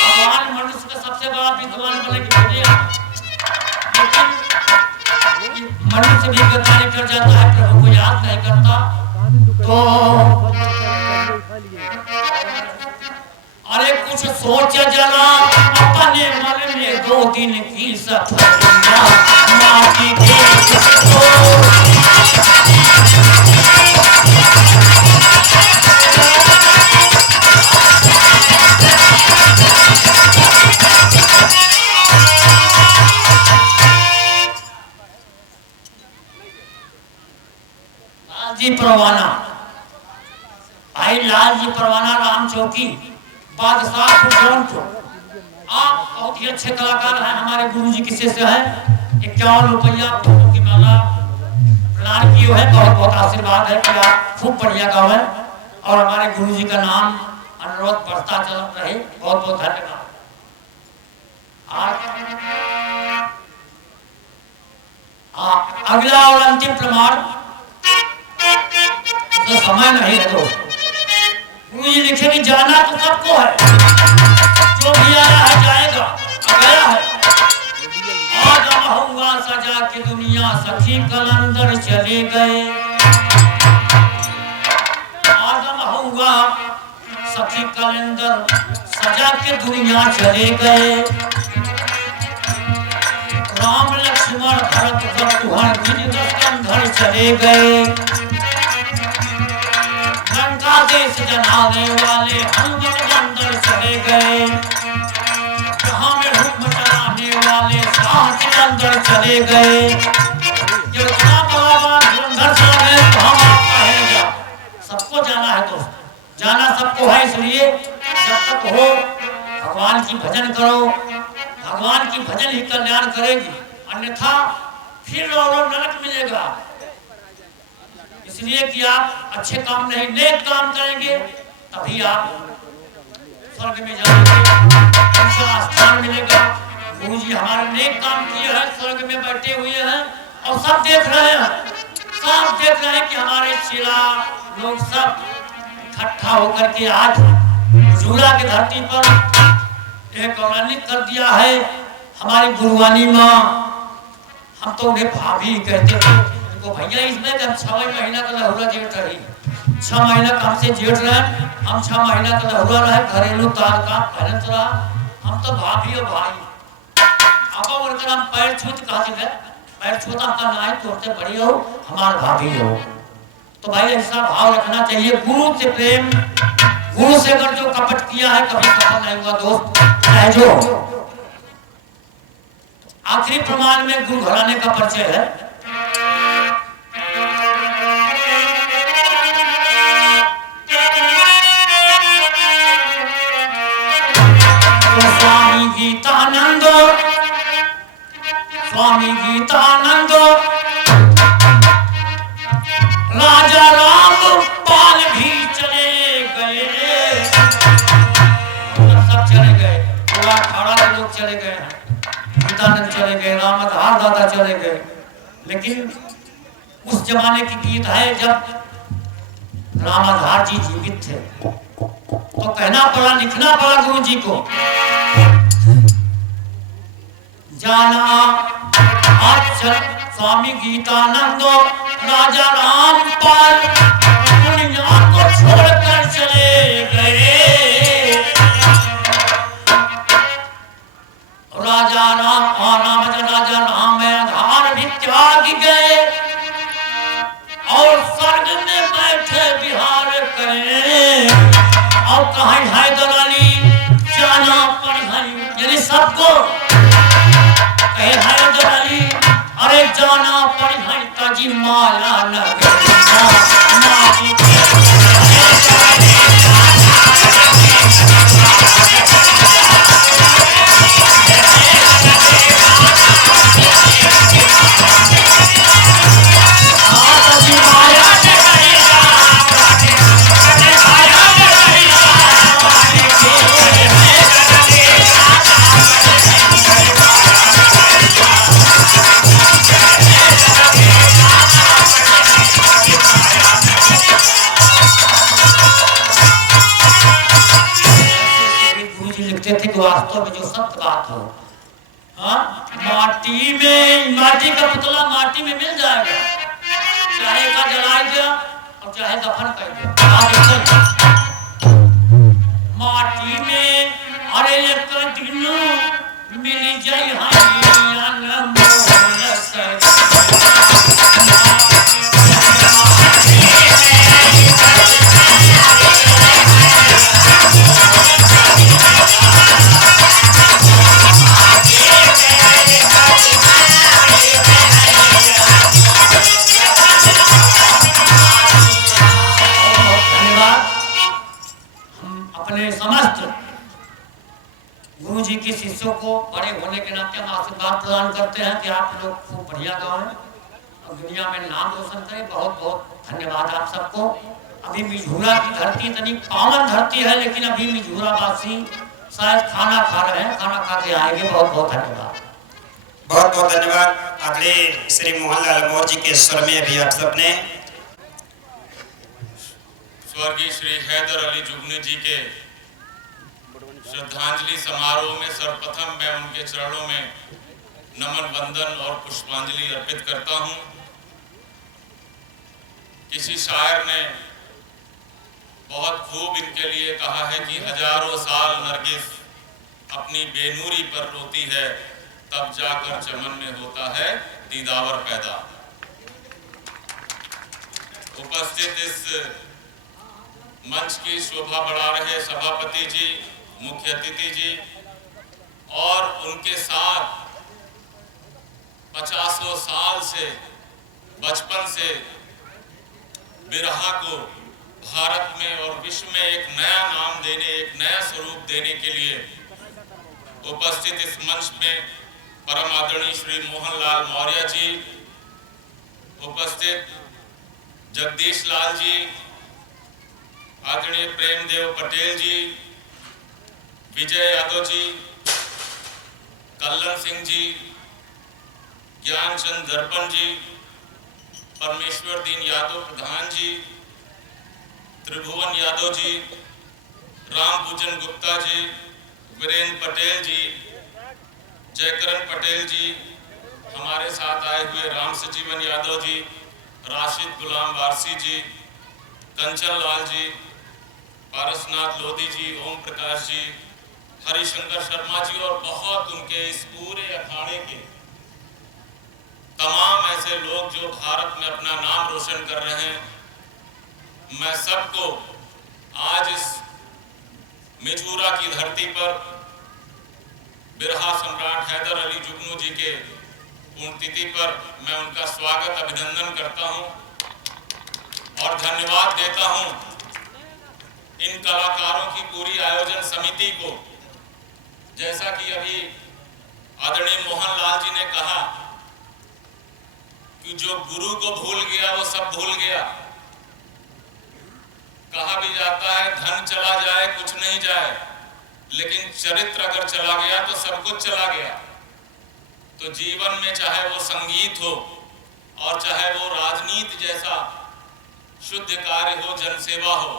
भगवान मनुष्य का सबसे बड़ा विद्वान बने के लिए, लेकिन मनुष्य भी गद्दारी कर जाता है, प्रभु को याद नहीं करता। तो अरे कुछ सोच जरा अपने मन में, 2 दिन की सफरिया माटी के जी परवाना, भाई लाल जी परवाना, राम चौकी, बादशाह जौनपुर। आप बहुत ही अच्छे कलाकार हैं, हमारे गुरु जी के शिष्य हैं। 51 रुपया फूलों की माला प्रदान किए है। बहुत बहुत आशीर्वाद है कि आप खूब बढ़िया गावे और हमारे गुरु जी का नाम अनुरोध बढ़ता चल रहे। बहुत बहुत धन्यवाद। अगला और अंतिम प्रमाण, तो समय नहीं है दोस्त। गुरु जी लिखे कि जाना तो सबको है, जो भी आया है जाएगा, गया है। आदम हुआ सजा के दुनिया सखी कलंदर चले गए, आदम हुआ सखी कलंदर सजा के दुनिया चले गए। राम लक्ष्मण भरत शत्रुघ्न गिरिधर चले गए। लंका देश जलाने वाले हनुमत मंदिर चले गए। जहां में हुक्म चलाने वाले शाह सिकंदर चले गए। कितना बड़ा धुरंधर सा है, तो हम आपका है जा। सबको जाना है दोस्त, जाना सबको है। इसलिए जब तक हो भगवान की भजन करो, भगवान की भजन ही कल्याण करेगी, अन्यथा फिर नरक मिलेगा। इसलिए कि आप अच्छे काम नहीं, नेक काम करेंगे तभी आप स्वर्ग में जाएंगे, अच्छा स्थान मिलेगा। गुरु जी हमारे नेक काम किए हैं, स्वर्ग में बैठे हुए हैं और सब देख रहे हैं, सब देख रहे हैं कि हमारे चेला लोग सब इकट्ठा होकर के आज झूला की धरती पर एक गौरवान्वित कर दिया है। हमारी गुरुवानी माँ, हम तो उन्हें भाभी कहते थे, तो भैया इसमें जब 6 महीना का लहुरा जेठ रही, 6 महीना कम से जेठ रहे, हम 6 महीना का लहुरा रहे, घरेलू तार का पहनत रहा, हम तो भाभी और भाई। अब उनका हम पैर छूत कहते थे, पैर छूता का ना है, तुमसे बड़ी हो, हमारे भाभी हो। तो भाई ऐसा भाव रखना चाहिए। गुरु से प्रेम, गुरु से अगर जो कपट किया है कभी सफल नहीं हुआ दोस्त। चाहे जो आखिरी प्रमाण में गुरु घराने का परिचय है। स्वामी गीतानंद, स्वामी गीतानंद राजा राम पाल भी चले गए, सब चले गए, पूरा 18 के लोग चले गए हैं। गीतानंद चले गए, रामधार दादा चले गए। लेकिन उस जमाने की गीत है जब रामाधार जी जीवित थे, तो कहना पड़ा, लिखना पड़ा गुरु जी को, जाना अक्षर स्वामी गीतानंद राजा रामपाल दुनिया को छोड़कर चले गए। राजा राम आधार भी त्याग गए और स्वर्ग में बैठे विहार करें। और कहीं हैदर अली जाना पड़ गई, यानी सबको कहे हैदर अली, अरे जाना पड़ गई ताजी माला न पूछते थे कि वास्तव में जो सत्य बात हो, हाँ, माटी का पुतला माटी में मिल जाएगा, चाहे का जला दिया और चाहे दफन कर दिया, माटी में अरे एक दिन मिल जाए अपने समस्त गुरु जी के शिष्यों को बड़े होने के नाते हम आशीर्वाद प्रदान करते हैं कि आप लोग खूब बढ़िया गाएं और दुनिया में नाम रोशन करें। बहुत बहुत धन्यवाद आप सबको। अभी मिझूरा की धरती इतनी पावन धरती है, लेकिन अभी मिझूरा वासी शायद खाना खा रहे हैं, खाना खा के आएंगे। बहुत बहुत धन्यवाद। बहुत बहुत धन्यवाद। अगले श्री मोहनलाल मौर्य जी के स्वर में अभी आप सबने स्वर्गीय श्री हैदर अली जुगनू जी के श्रद्धांजलि समारोह में सर्वप्रथम मैं उनके चरणों में नमन वंदन और पुष्पांजलि अर्पित करता हूं। किसी शायर ने बहुत खूब इनके लिए कहा है कि हजारों साल नरगिस अपनी बेनूरी पर रोती है, तब जाकर चमन में होता है दीदावर पैदा। उपस्थित इस मंच की शोभा बढ़ा रहे सभापति जी, मुख्य अतिथि जी और उनके साथ 50 साल से बचपन से बिरहा को भारत में और विश्व में एक नया नाम देने, एक नया स्वरूप देने के लिए उपस्थित इस मंच में परम आदरणीय श्री मोहनलाल मौर्य जी, उपस्थित जगदीश लाल जी, आदरणीय प्रेमदेव पटेल जी, विजय यादव जी, कल्लन सिंह जी, ज्ञानचंद दर्पण जी, परमेश्वर दीन यादव प्रधान जी, त्रिभुवन यादव जी, रामपूजन गुप्ता जी, वीरेंद्र पटेल जी, जयकरण पटेल जी, हमारे साथ आए हुए राम सजीवन यादव जी, राशिद गुलाम वारसी जी, कंचन लाल जी, पारसनाथ लोधी जी, ओम प्रकाश जी, हरिशंकर शर्मा जी और बहुत उनके इस पूरे अखाड़े के तमाम ऐसे लोग जो भारत में अपना नाम रोशन कर रहे हैं। मैं सबको आज इस मिझूरा की धरती पर बिरहा सम्राट हैदर अली जुगनू जी के पुण्यतिथि पर मैं उनका स्वागत अभिनंदन करता हूं और धन्यवाद देता हूं इन कलाकारों की पूरी आयोजन समिति को। जैसा कि अभी आदरणीय मोहनलाल जी ने कहा कि जो गुरु को भूल गया वो सब भूल गया। कहा भी जाता है धन चला जाए कुछ नहीं जाए, लेकिन चरित्र अगर चला गया तो सब कुछ चला गया। तो जीवन में चाहे वो संगीत हो और चाहे वो राजनीति जैसा शुद्ध कार्य हो, जनसेवा हो,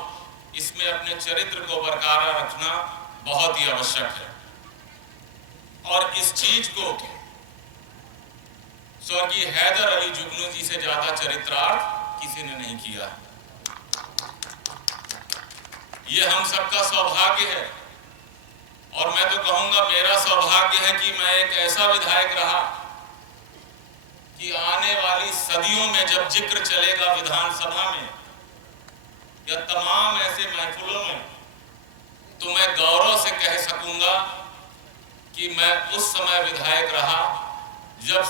इसमें अपने चरित्र को बरकरार रखना बहुत ही आवश्यक है। और इस चीज को स्वर्गीय हैदर अली जुगनू जी से ज्यादा चरित्रार्थ किसी ने नहीं किया। ये हम सबका सौभाग्य है और मैं तो कहूंगा मेरा सौभाग्य है कि मैं एक ऐसा विधायक रहा कि आने वाली सदियों में जब जिक्र चलेगा विधानसभा में या तमाम ऐसे महफिलों में, तो मैं गौरव से कह सकूंगा कि मैं उस समय विधायक रहा जब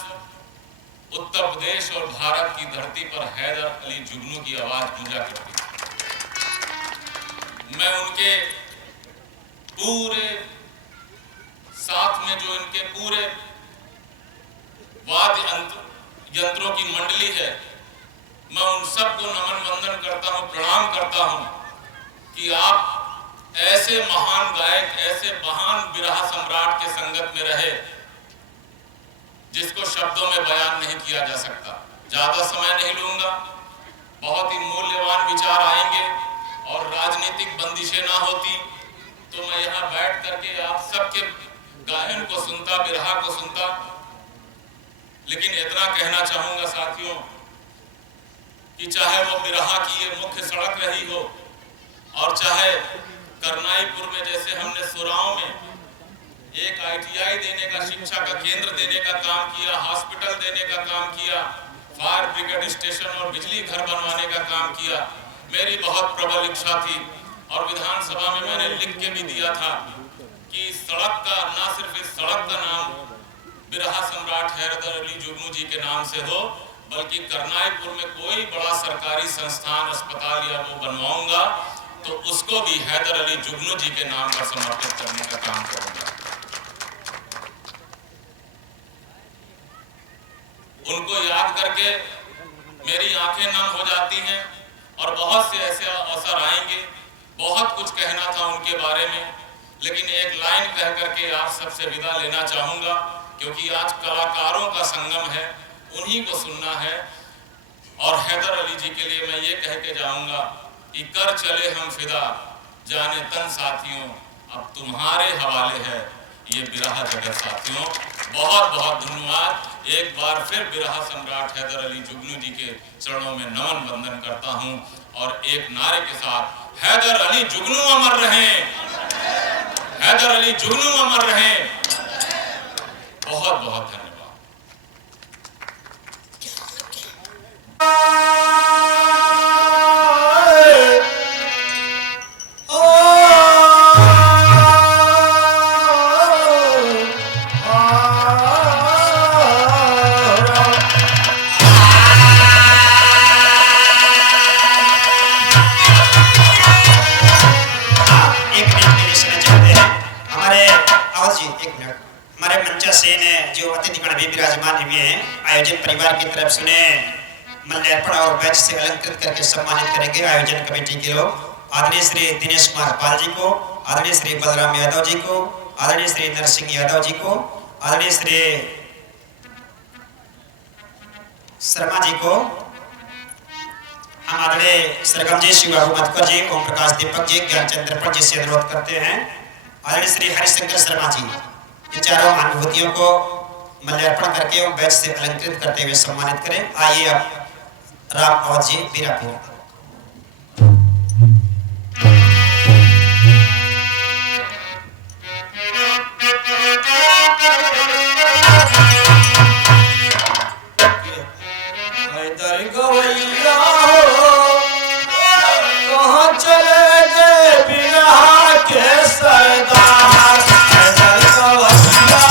उत्तर प्रदेश और भारत की धरती पर हैदर अली जुगनू की आवाज गूंजा करती थी। मैं उनके पूरे साथ में जो इनके पूरे वाद्य यंत्रों की मंडली है, मैं उन सबको नमन वंदन करता हूं, प्रणाम करता हूं कि आप ऐसे महान गायक, ऐसे महान बिरहा सम्राट के संगत में रहे जिसको शब्दों में बयान नहीं किया जा सकता। ज्यादा समय नहीं लूंगा, बहुत ही मूल्यवान विचार आएंगे और राजनीतिक बंदिशें ना होती तो मैं यहाँ बैठ करके आप सबके गायन को सुनता, बिरहा को सुनता। लेकिन इतना कहना चाहूंगा साथियों कि चाहे वो बिरहा की ये मुख्य सड़क रही हो और चाहे करनाईपुर में जैसे हमने सुराव में एक ITI देने का, शिक्षा का केंद्र देने का काम किया, हॉस्पिटल देने का काम किया, फायर ब्रिगेड स्टेशन और बिजली घर बनवाने का काम किया। मेरी बहुत प्रबल इच्छा थी और विधानसभा में मैंने लिख के भी दिया था कि सड़क का, ना सिर्फ इस सड़क का नाम बिरहा सम्राट हैदर अली जुगनू जी के नाम से हो, बल्कि करनाईपुर में कोई बड़ा सरकारी संस्थान, अस्पताल या वो बनवाऊंगा तो उसको भी हैदर अली जुगनू जी के नाम पर समर्पित करने का काम करूंगा। उनको याद करके मेरी आंखें नम हो जाती हैं और बहुत से ऐसे अवसर आएंगे। बहुत कुछ कहना था उनके बारे में, लेकिन एक लाइन कह करके आप सबसे विदा लेना चाहूंगा, क्योंकि आज कलाकारों का संगम है, उन्हीं को सुनना है। और हैदर अली जी के लिए मैं ये कह के जाऊंगा कि कर चले हम फिदा जाने तन साथियों, अब तुम्हारे हवाले है ये बिरहा जगत साथियों। बहुत बहुत धन्यवाद। एक बार फिर बिरहा सम्राट हैदर अली जुगनू जी के चरणों में नमन वंदन करता हूं और एक नारे के साथ, हैदर अली जुगनू अमर रहें, हैदर अली जुगनू अमर रहें। बहुत बहुत धन्यवाद। आयोजन परिवार की तरफ से मल्यार्पण और बैच से अलंकृत करके सम्मानित करेंगे आयोजन कमेटी के लोग। आदरणीय श्री दिनेश कुमार पाल जी को, आदरणीय श्री बलराम यादव जी को, आदरणीय श्री नरसिंह यादव जी को, आदरणीय श्री शर्मा जी को, हम आदरणीय सरगम जी, शिव बाबू मधकर जी, ओम प्रकाश दीपक जी, ज्ञानचंद्र पर जी से अनुरोध करते हैं। आदरणीय श्री हरिशंकर शर्मा जी, इन चारों अनुभूतियों को मल्यार्पण करके और बैच से अलंकृत करते हुए सम्मानित करें। आइए अब राम अवध जी बीरापुर। हैदर गवैया हो, कहाँ चले गए बिरहा के सरदार, हैदर गवैया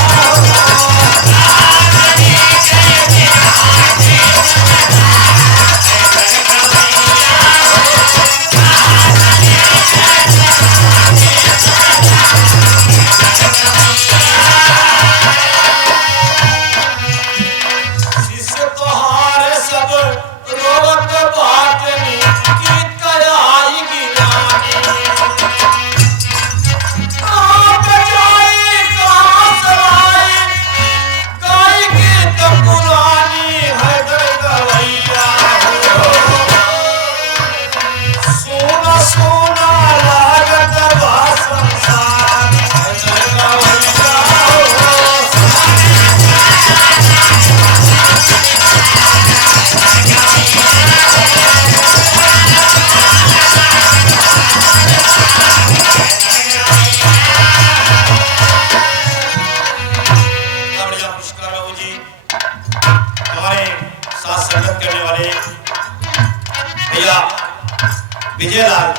विजयलाल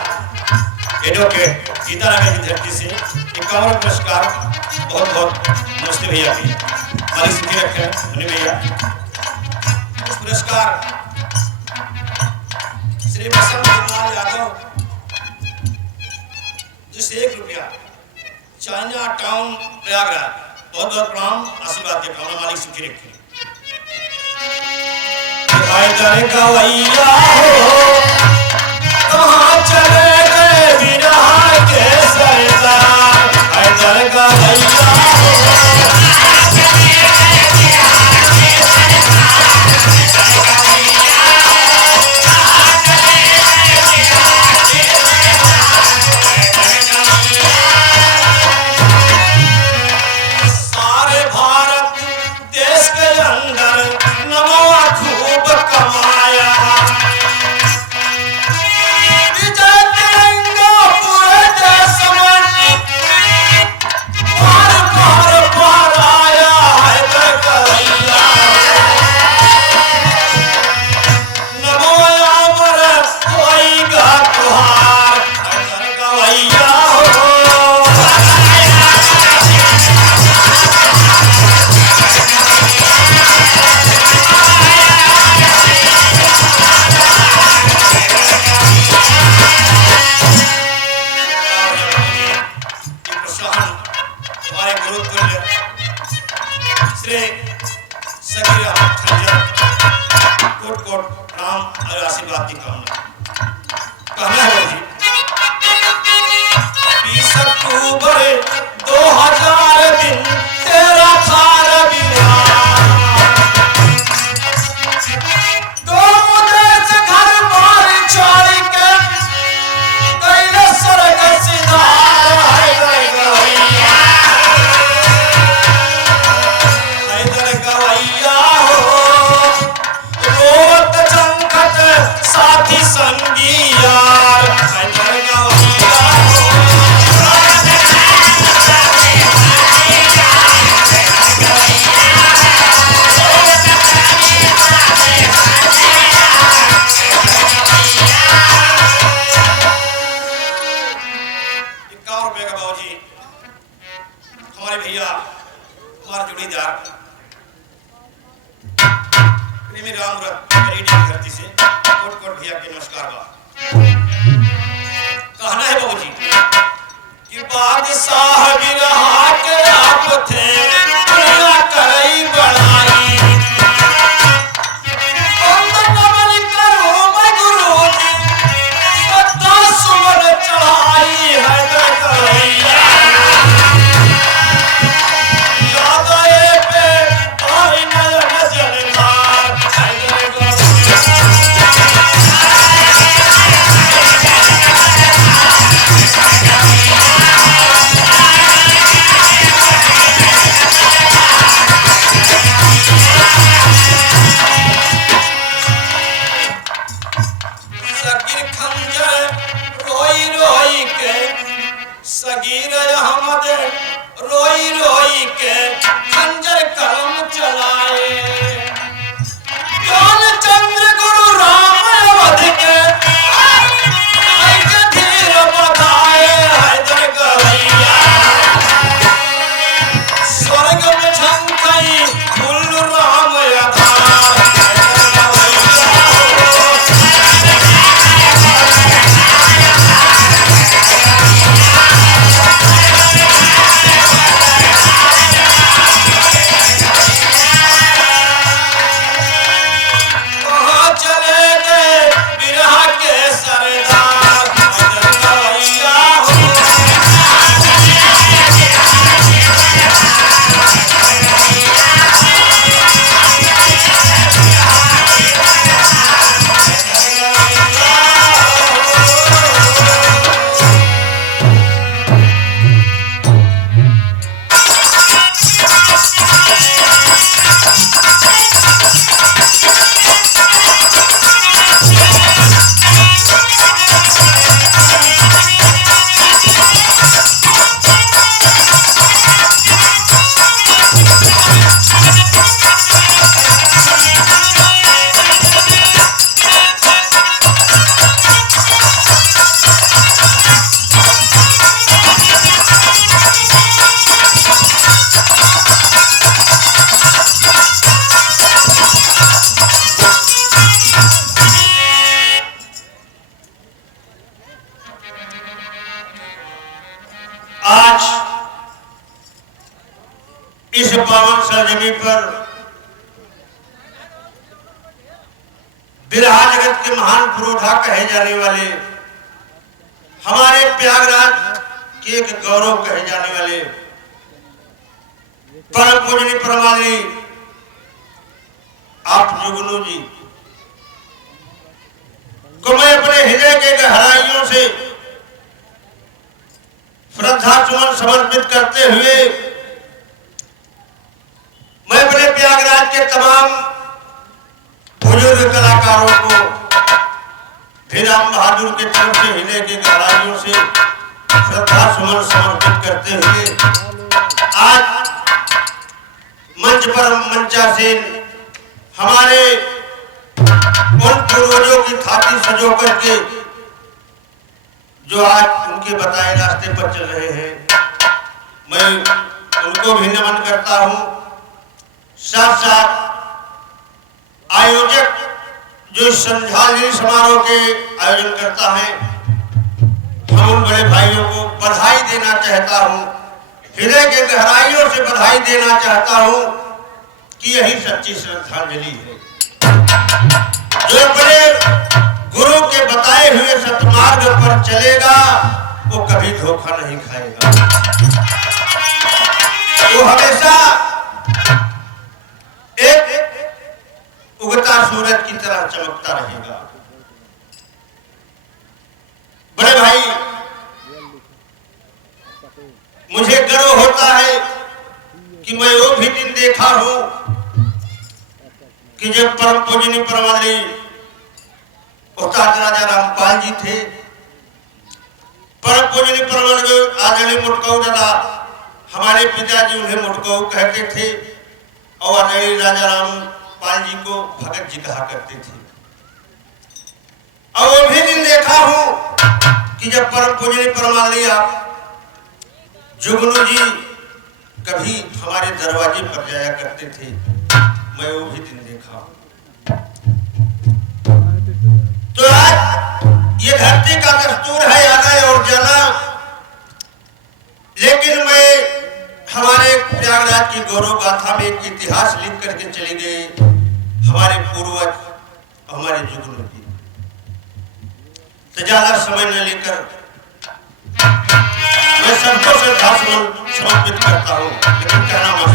एडवोकेट गीतानगर की धरती से 51 पुरस्कार। बहुत बहुत नमस्ते भैया भी, मालिक सुखी रखे धन्य भैया। इस पुरस्कार श्री बसंत लाल यादव जिसे 1 रुपया, चाइना टाउन प्रयागराज, बहुत बहुत प्रणाम, आशीर्वाद के भावना, मालिक सुखी रखे। हैदर गवैया हो, कहाँ चले गए बिरहा के सरदार, हैदर गवैया हो। पावन सरजमी पर बिरहा जगत के महान पुरोधा कहे जाने वाले, हमारे प्रयागराज के एक गौरव कहे जाने वाले परम पूजनीय परमाली आप जुगनू जी को मैं अपने हृदय के गहराइयों से श्रद्धा सुमन समर्पित करते हुए मैं अपने प्रयागराज के तमाम बुजुर्ग कलाकारों को फिर राम बहादुर के तरफ से हृदय के गहराइयों से श्रद्धा सुमन समर्पित करते हुए आज मंच पर मंचासीन हमारे उन पूर्वजों की छाती सजो करके जो आज उनके बताए रास्ते पर चल रहे हैं, मैं उनको भी नमन करता हूं। साथ साथ आयोजक जो इस श्रद्धांजलि समारोह के आयोजन करता है, हम उन बड़े भाइयों को बधाई देना चाहता हूं, हृदय के गहराइयों से बधाई देना चाहता हूं कि यही सच्ची श्रद्धांजलि है। जो अपने गुरु के बताए हुए सतमार्ग पर चलेगा वो कभी धोखा नहीं खाएगा, वो हमेशा एक उगता सूरज की तरह चमकता रहेगा। बड़े भाई, मुझे गर्व होता है कि मैं वो भी दिन देखा हूं कि जब परम पूजनीय परमाली उस्ताद राजा रामपाल जी थे, परम पूजनीय परमाली आदरणीय मुटकऊ दादा हमारे पिताजी उन्हें मुटकऊ कहते थे और आदरणीय राजा रामपाल जी को भगत जी कहा करते थे। और वो भी दिन देखा हूं कि जब परम पूजनीय परमाली आप जुगनू जी कभी हमारे दरवाजे पर जाया करते थे, मैं वो भी दिन देखा हूं। तो आज ये धरती का दस्तूर है आना और जाना, लेकिन मैं हमारे प्रयागराज की गौरव गाथा में एक इतिहास लिख करके चले गए हमारे पूर्वज हमारे जुगनू की। तो ज्यादा समय न लेकर मैं सबको श्रद्धा समर्पित करता हूं, लेकिन कहना मत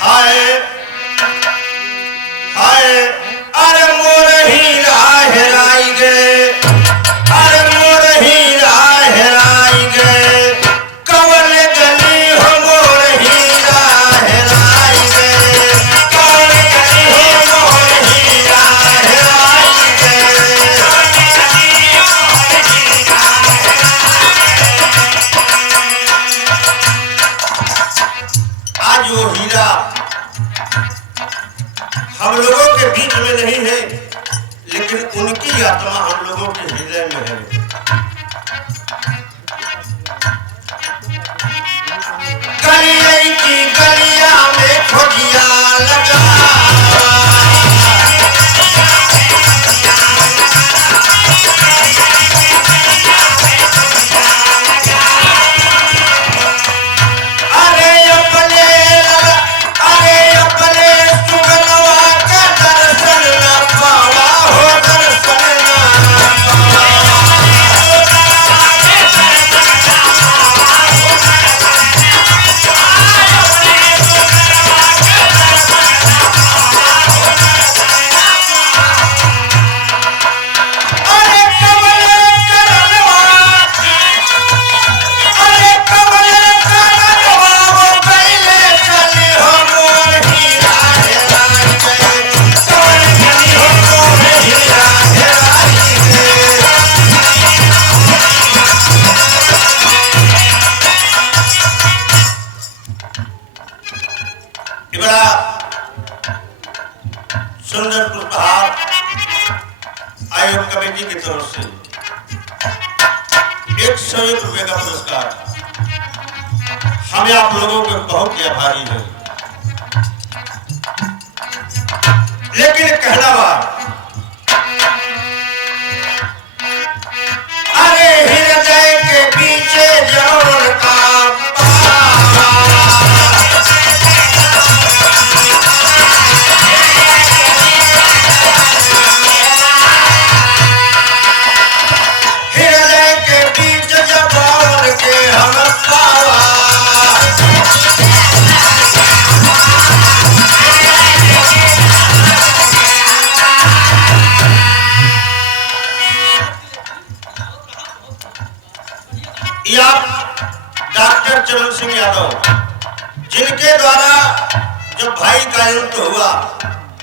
हाय हाय अरे मोर हीरा हेराई गए, अरे मोर हीरा हेराई गए, कवन गली हो मोर हीरा हेराई गए, कवन गली हो मोर हीरा हेराई गए। आज वो हीरा हम लोगों के बीच में नहीं है, लेकिन उनकी आत्मा हम लोगों के हृदय में है। गलियाई की गलिया में खोजिया लगा, सुंदर पुष्पहार आयोग कमेटी की तरफ से 101 रुपए का पुरस्कार हमें आप लोगों के बहुत ही आभारी है। लेकिन कहना बात, अरे हृदय के चरण सिंह यादव, जिनके द्वारा जब भाई का अंत हुआ,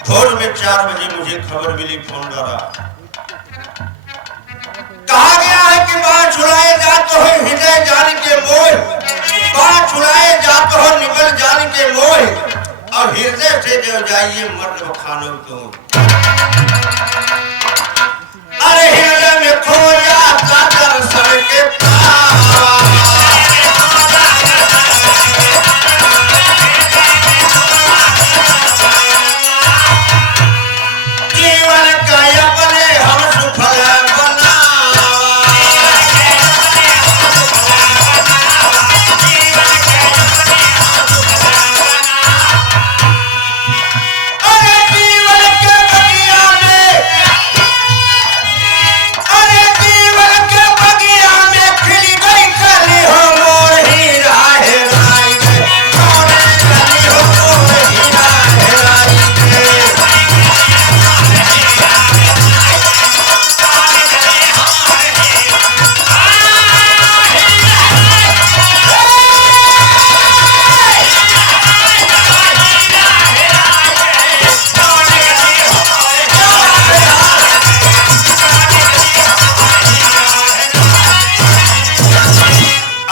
भोर में 4 बजे मुझे खबर मिली फोन द्वारा। कहा गया है कि बाण छुड़ाए जात हो हृदय जान के मोह, बाण छुड़ाए जात हो निकल जान के मोह, और हृदय से जो जाइए मर्द खानों को। अरे हृदय में खो जाता दर्शन के जीवन का अपने हम सुफल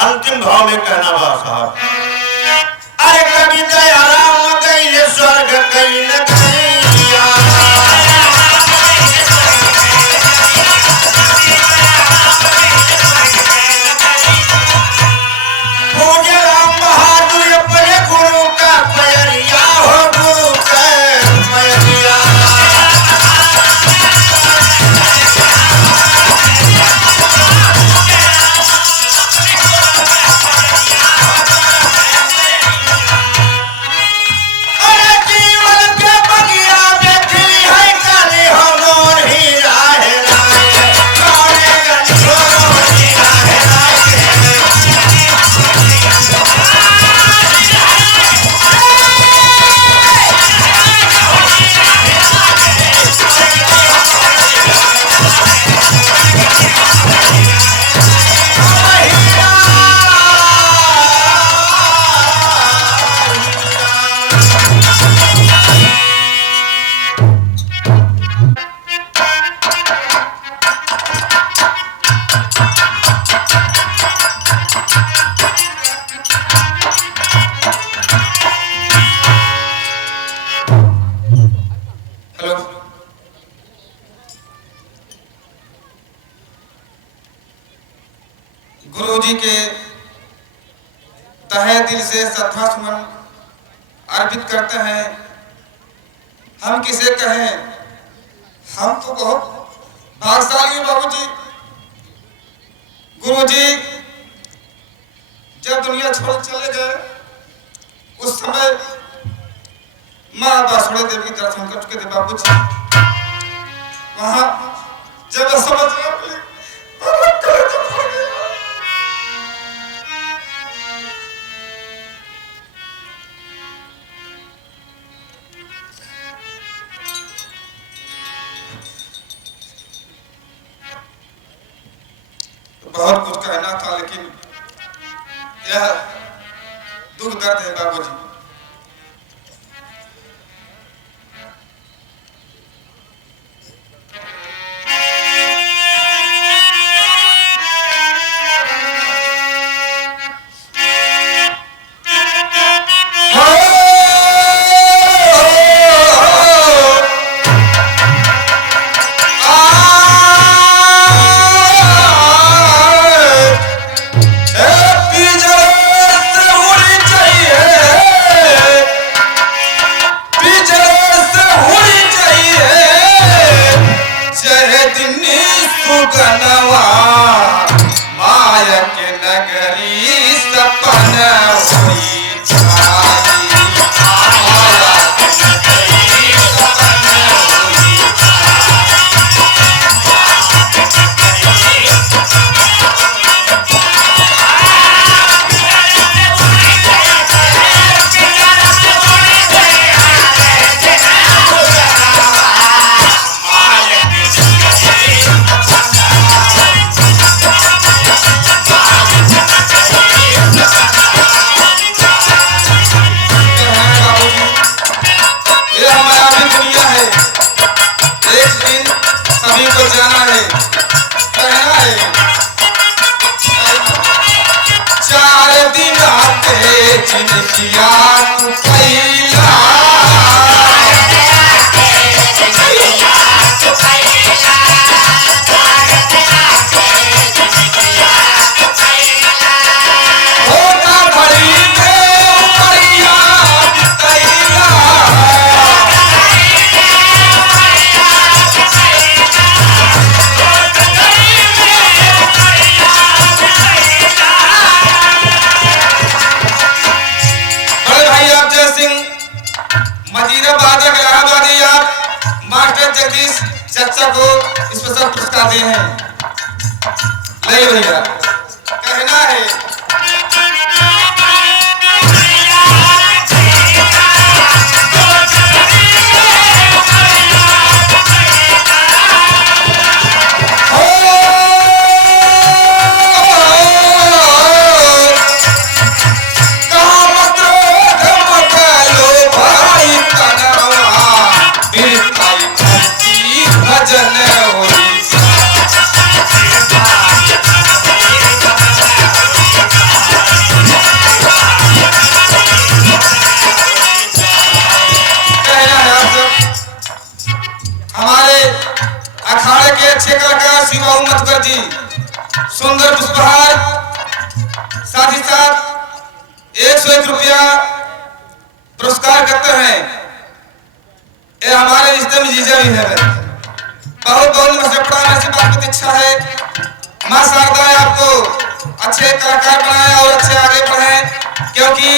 अंतिम भाव में कहना बा साहब। अरे कभी दयाराम गई स्वर्ग कई न गैया, पूज्य राम बहादुर अपने गुरु का पैरिया हो, गुरु का पैरिया। गुरु जी के तहे दिल से श्रद्धा सुमन अर्पित करते हैं। हम किसे कहें, हम तो बहुत भाग्यशाली हैं बाबू जी। गुरु जी जब दुनिया छोड़ चले गए, उस समय माँ बासुड़ा देवी के दर्शन कर चुके थे बाबू जी। वहां जब समझ बहुत कुछ कहना था, लेकिन यह दुख दर्द है बाबूजी। सभी को जाना है, कहना है। 4 दिन आते जिनकिया तू कैला, होता घड़ी में उपरिया तैला। बड़े भाई आप जय सिंह मजीरा बादक इलाहाबादी आप मास्टर जगदीश चचा को स्पेशल पुरस्कार दिए हैं। ले भैया कहना है। भजन होई कहना है आप सब। हमारे अखाड़े के अच्छे कलाकार शिवा मतकर जी सुंदर पुष्पहार, साथ ही साथ 101 रुपया पुरस्कार करते हैं। ये हमारे रिश्ते में जीजा भी है। बहुत बहुत नमस्कार। ऐसी बात की इच्छा है मां शारदा आपको अच्छे कलाकार बनाए और अच्छे आगे बढ़े, क्योंकि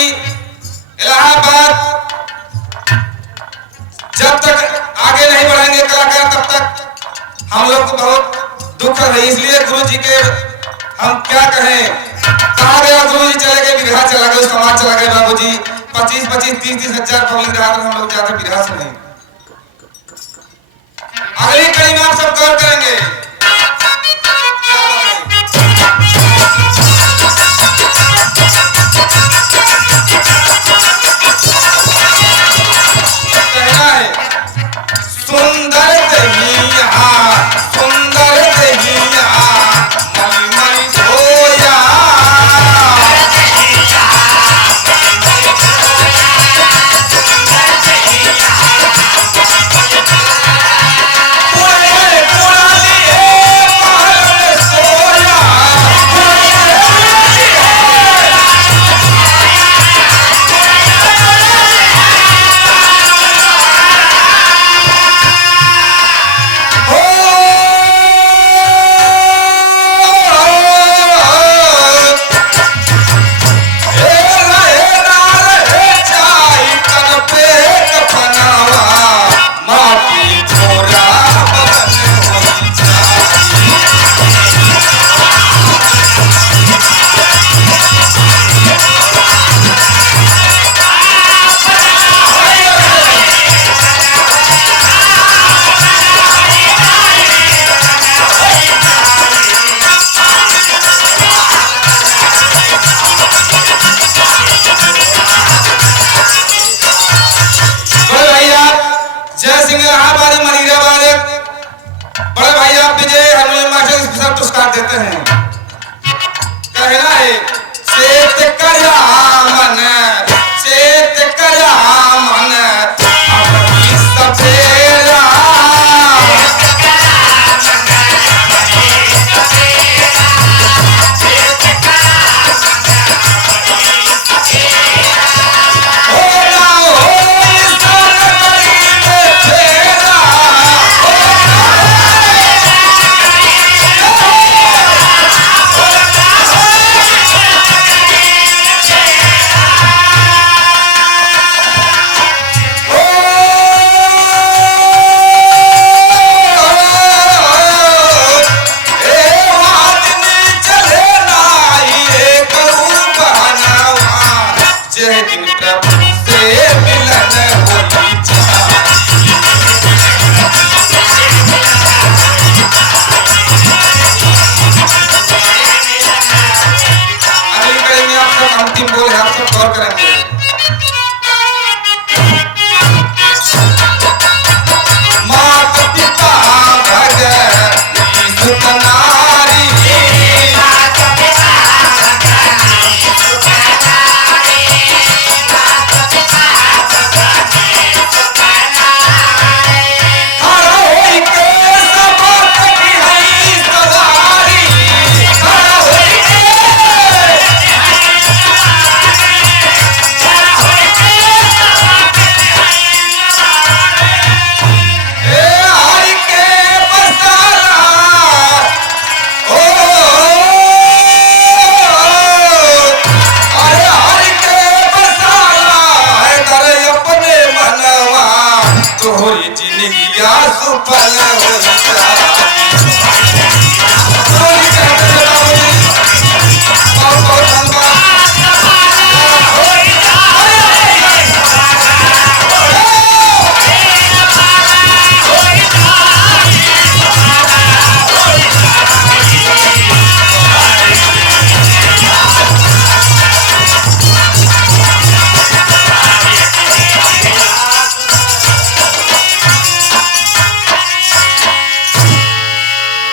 इलाहाबाद जब तक आगे नहीं बढ़ेंगे कलाकार तब तक हम लोग को बहुत दुख है। इसलिए गुरु जी के हम क्या कहें, कहा गया गुरु जी चले गए, विरहा चला गया, समाज चला गया। बाबू जी 25-25, 30-30 हजार पब्लिक रहा, हम लोग जाते विरहा से नहीं। अगली कड़ी में आप सब गौर करेंगे। कहना है सुंदर दहिया, सुंदर दहिया मई मई धोया। बड़े भाई आप विजय हारमोनियम मास्टर पुरस्कार देते हैं। कहना है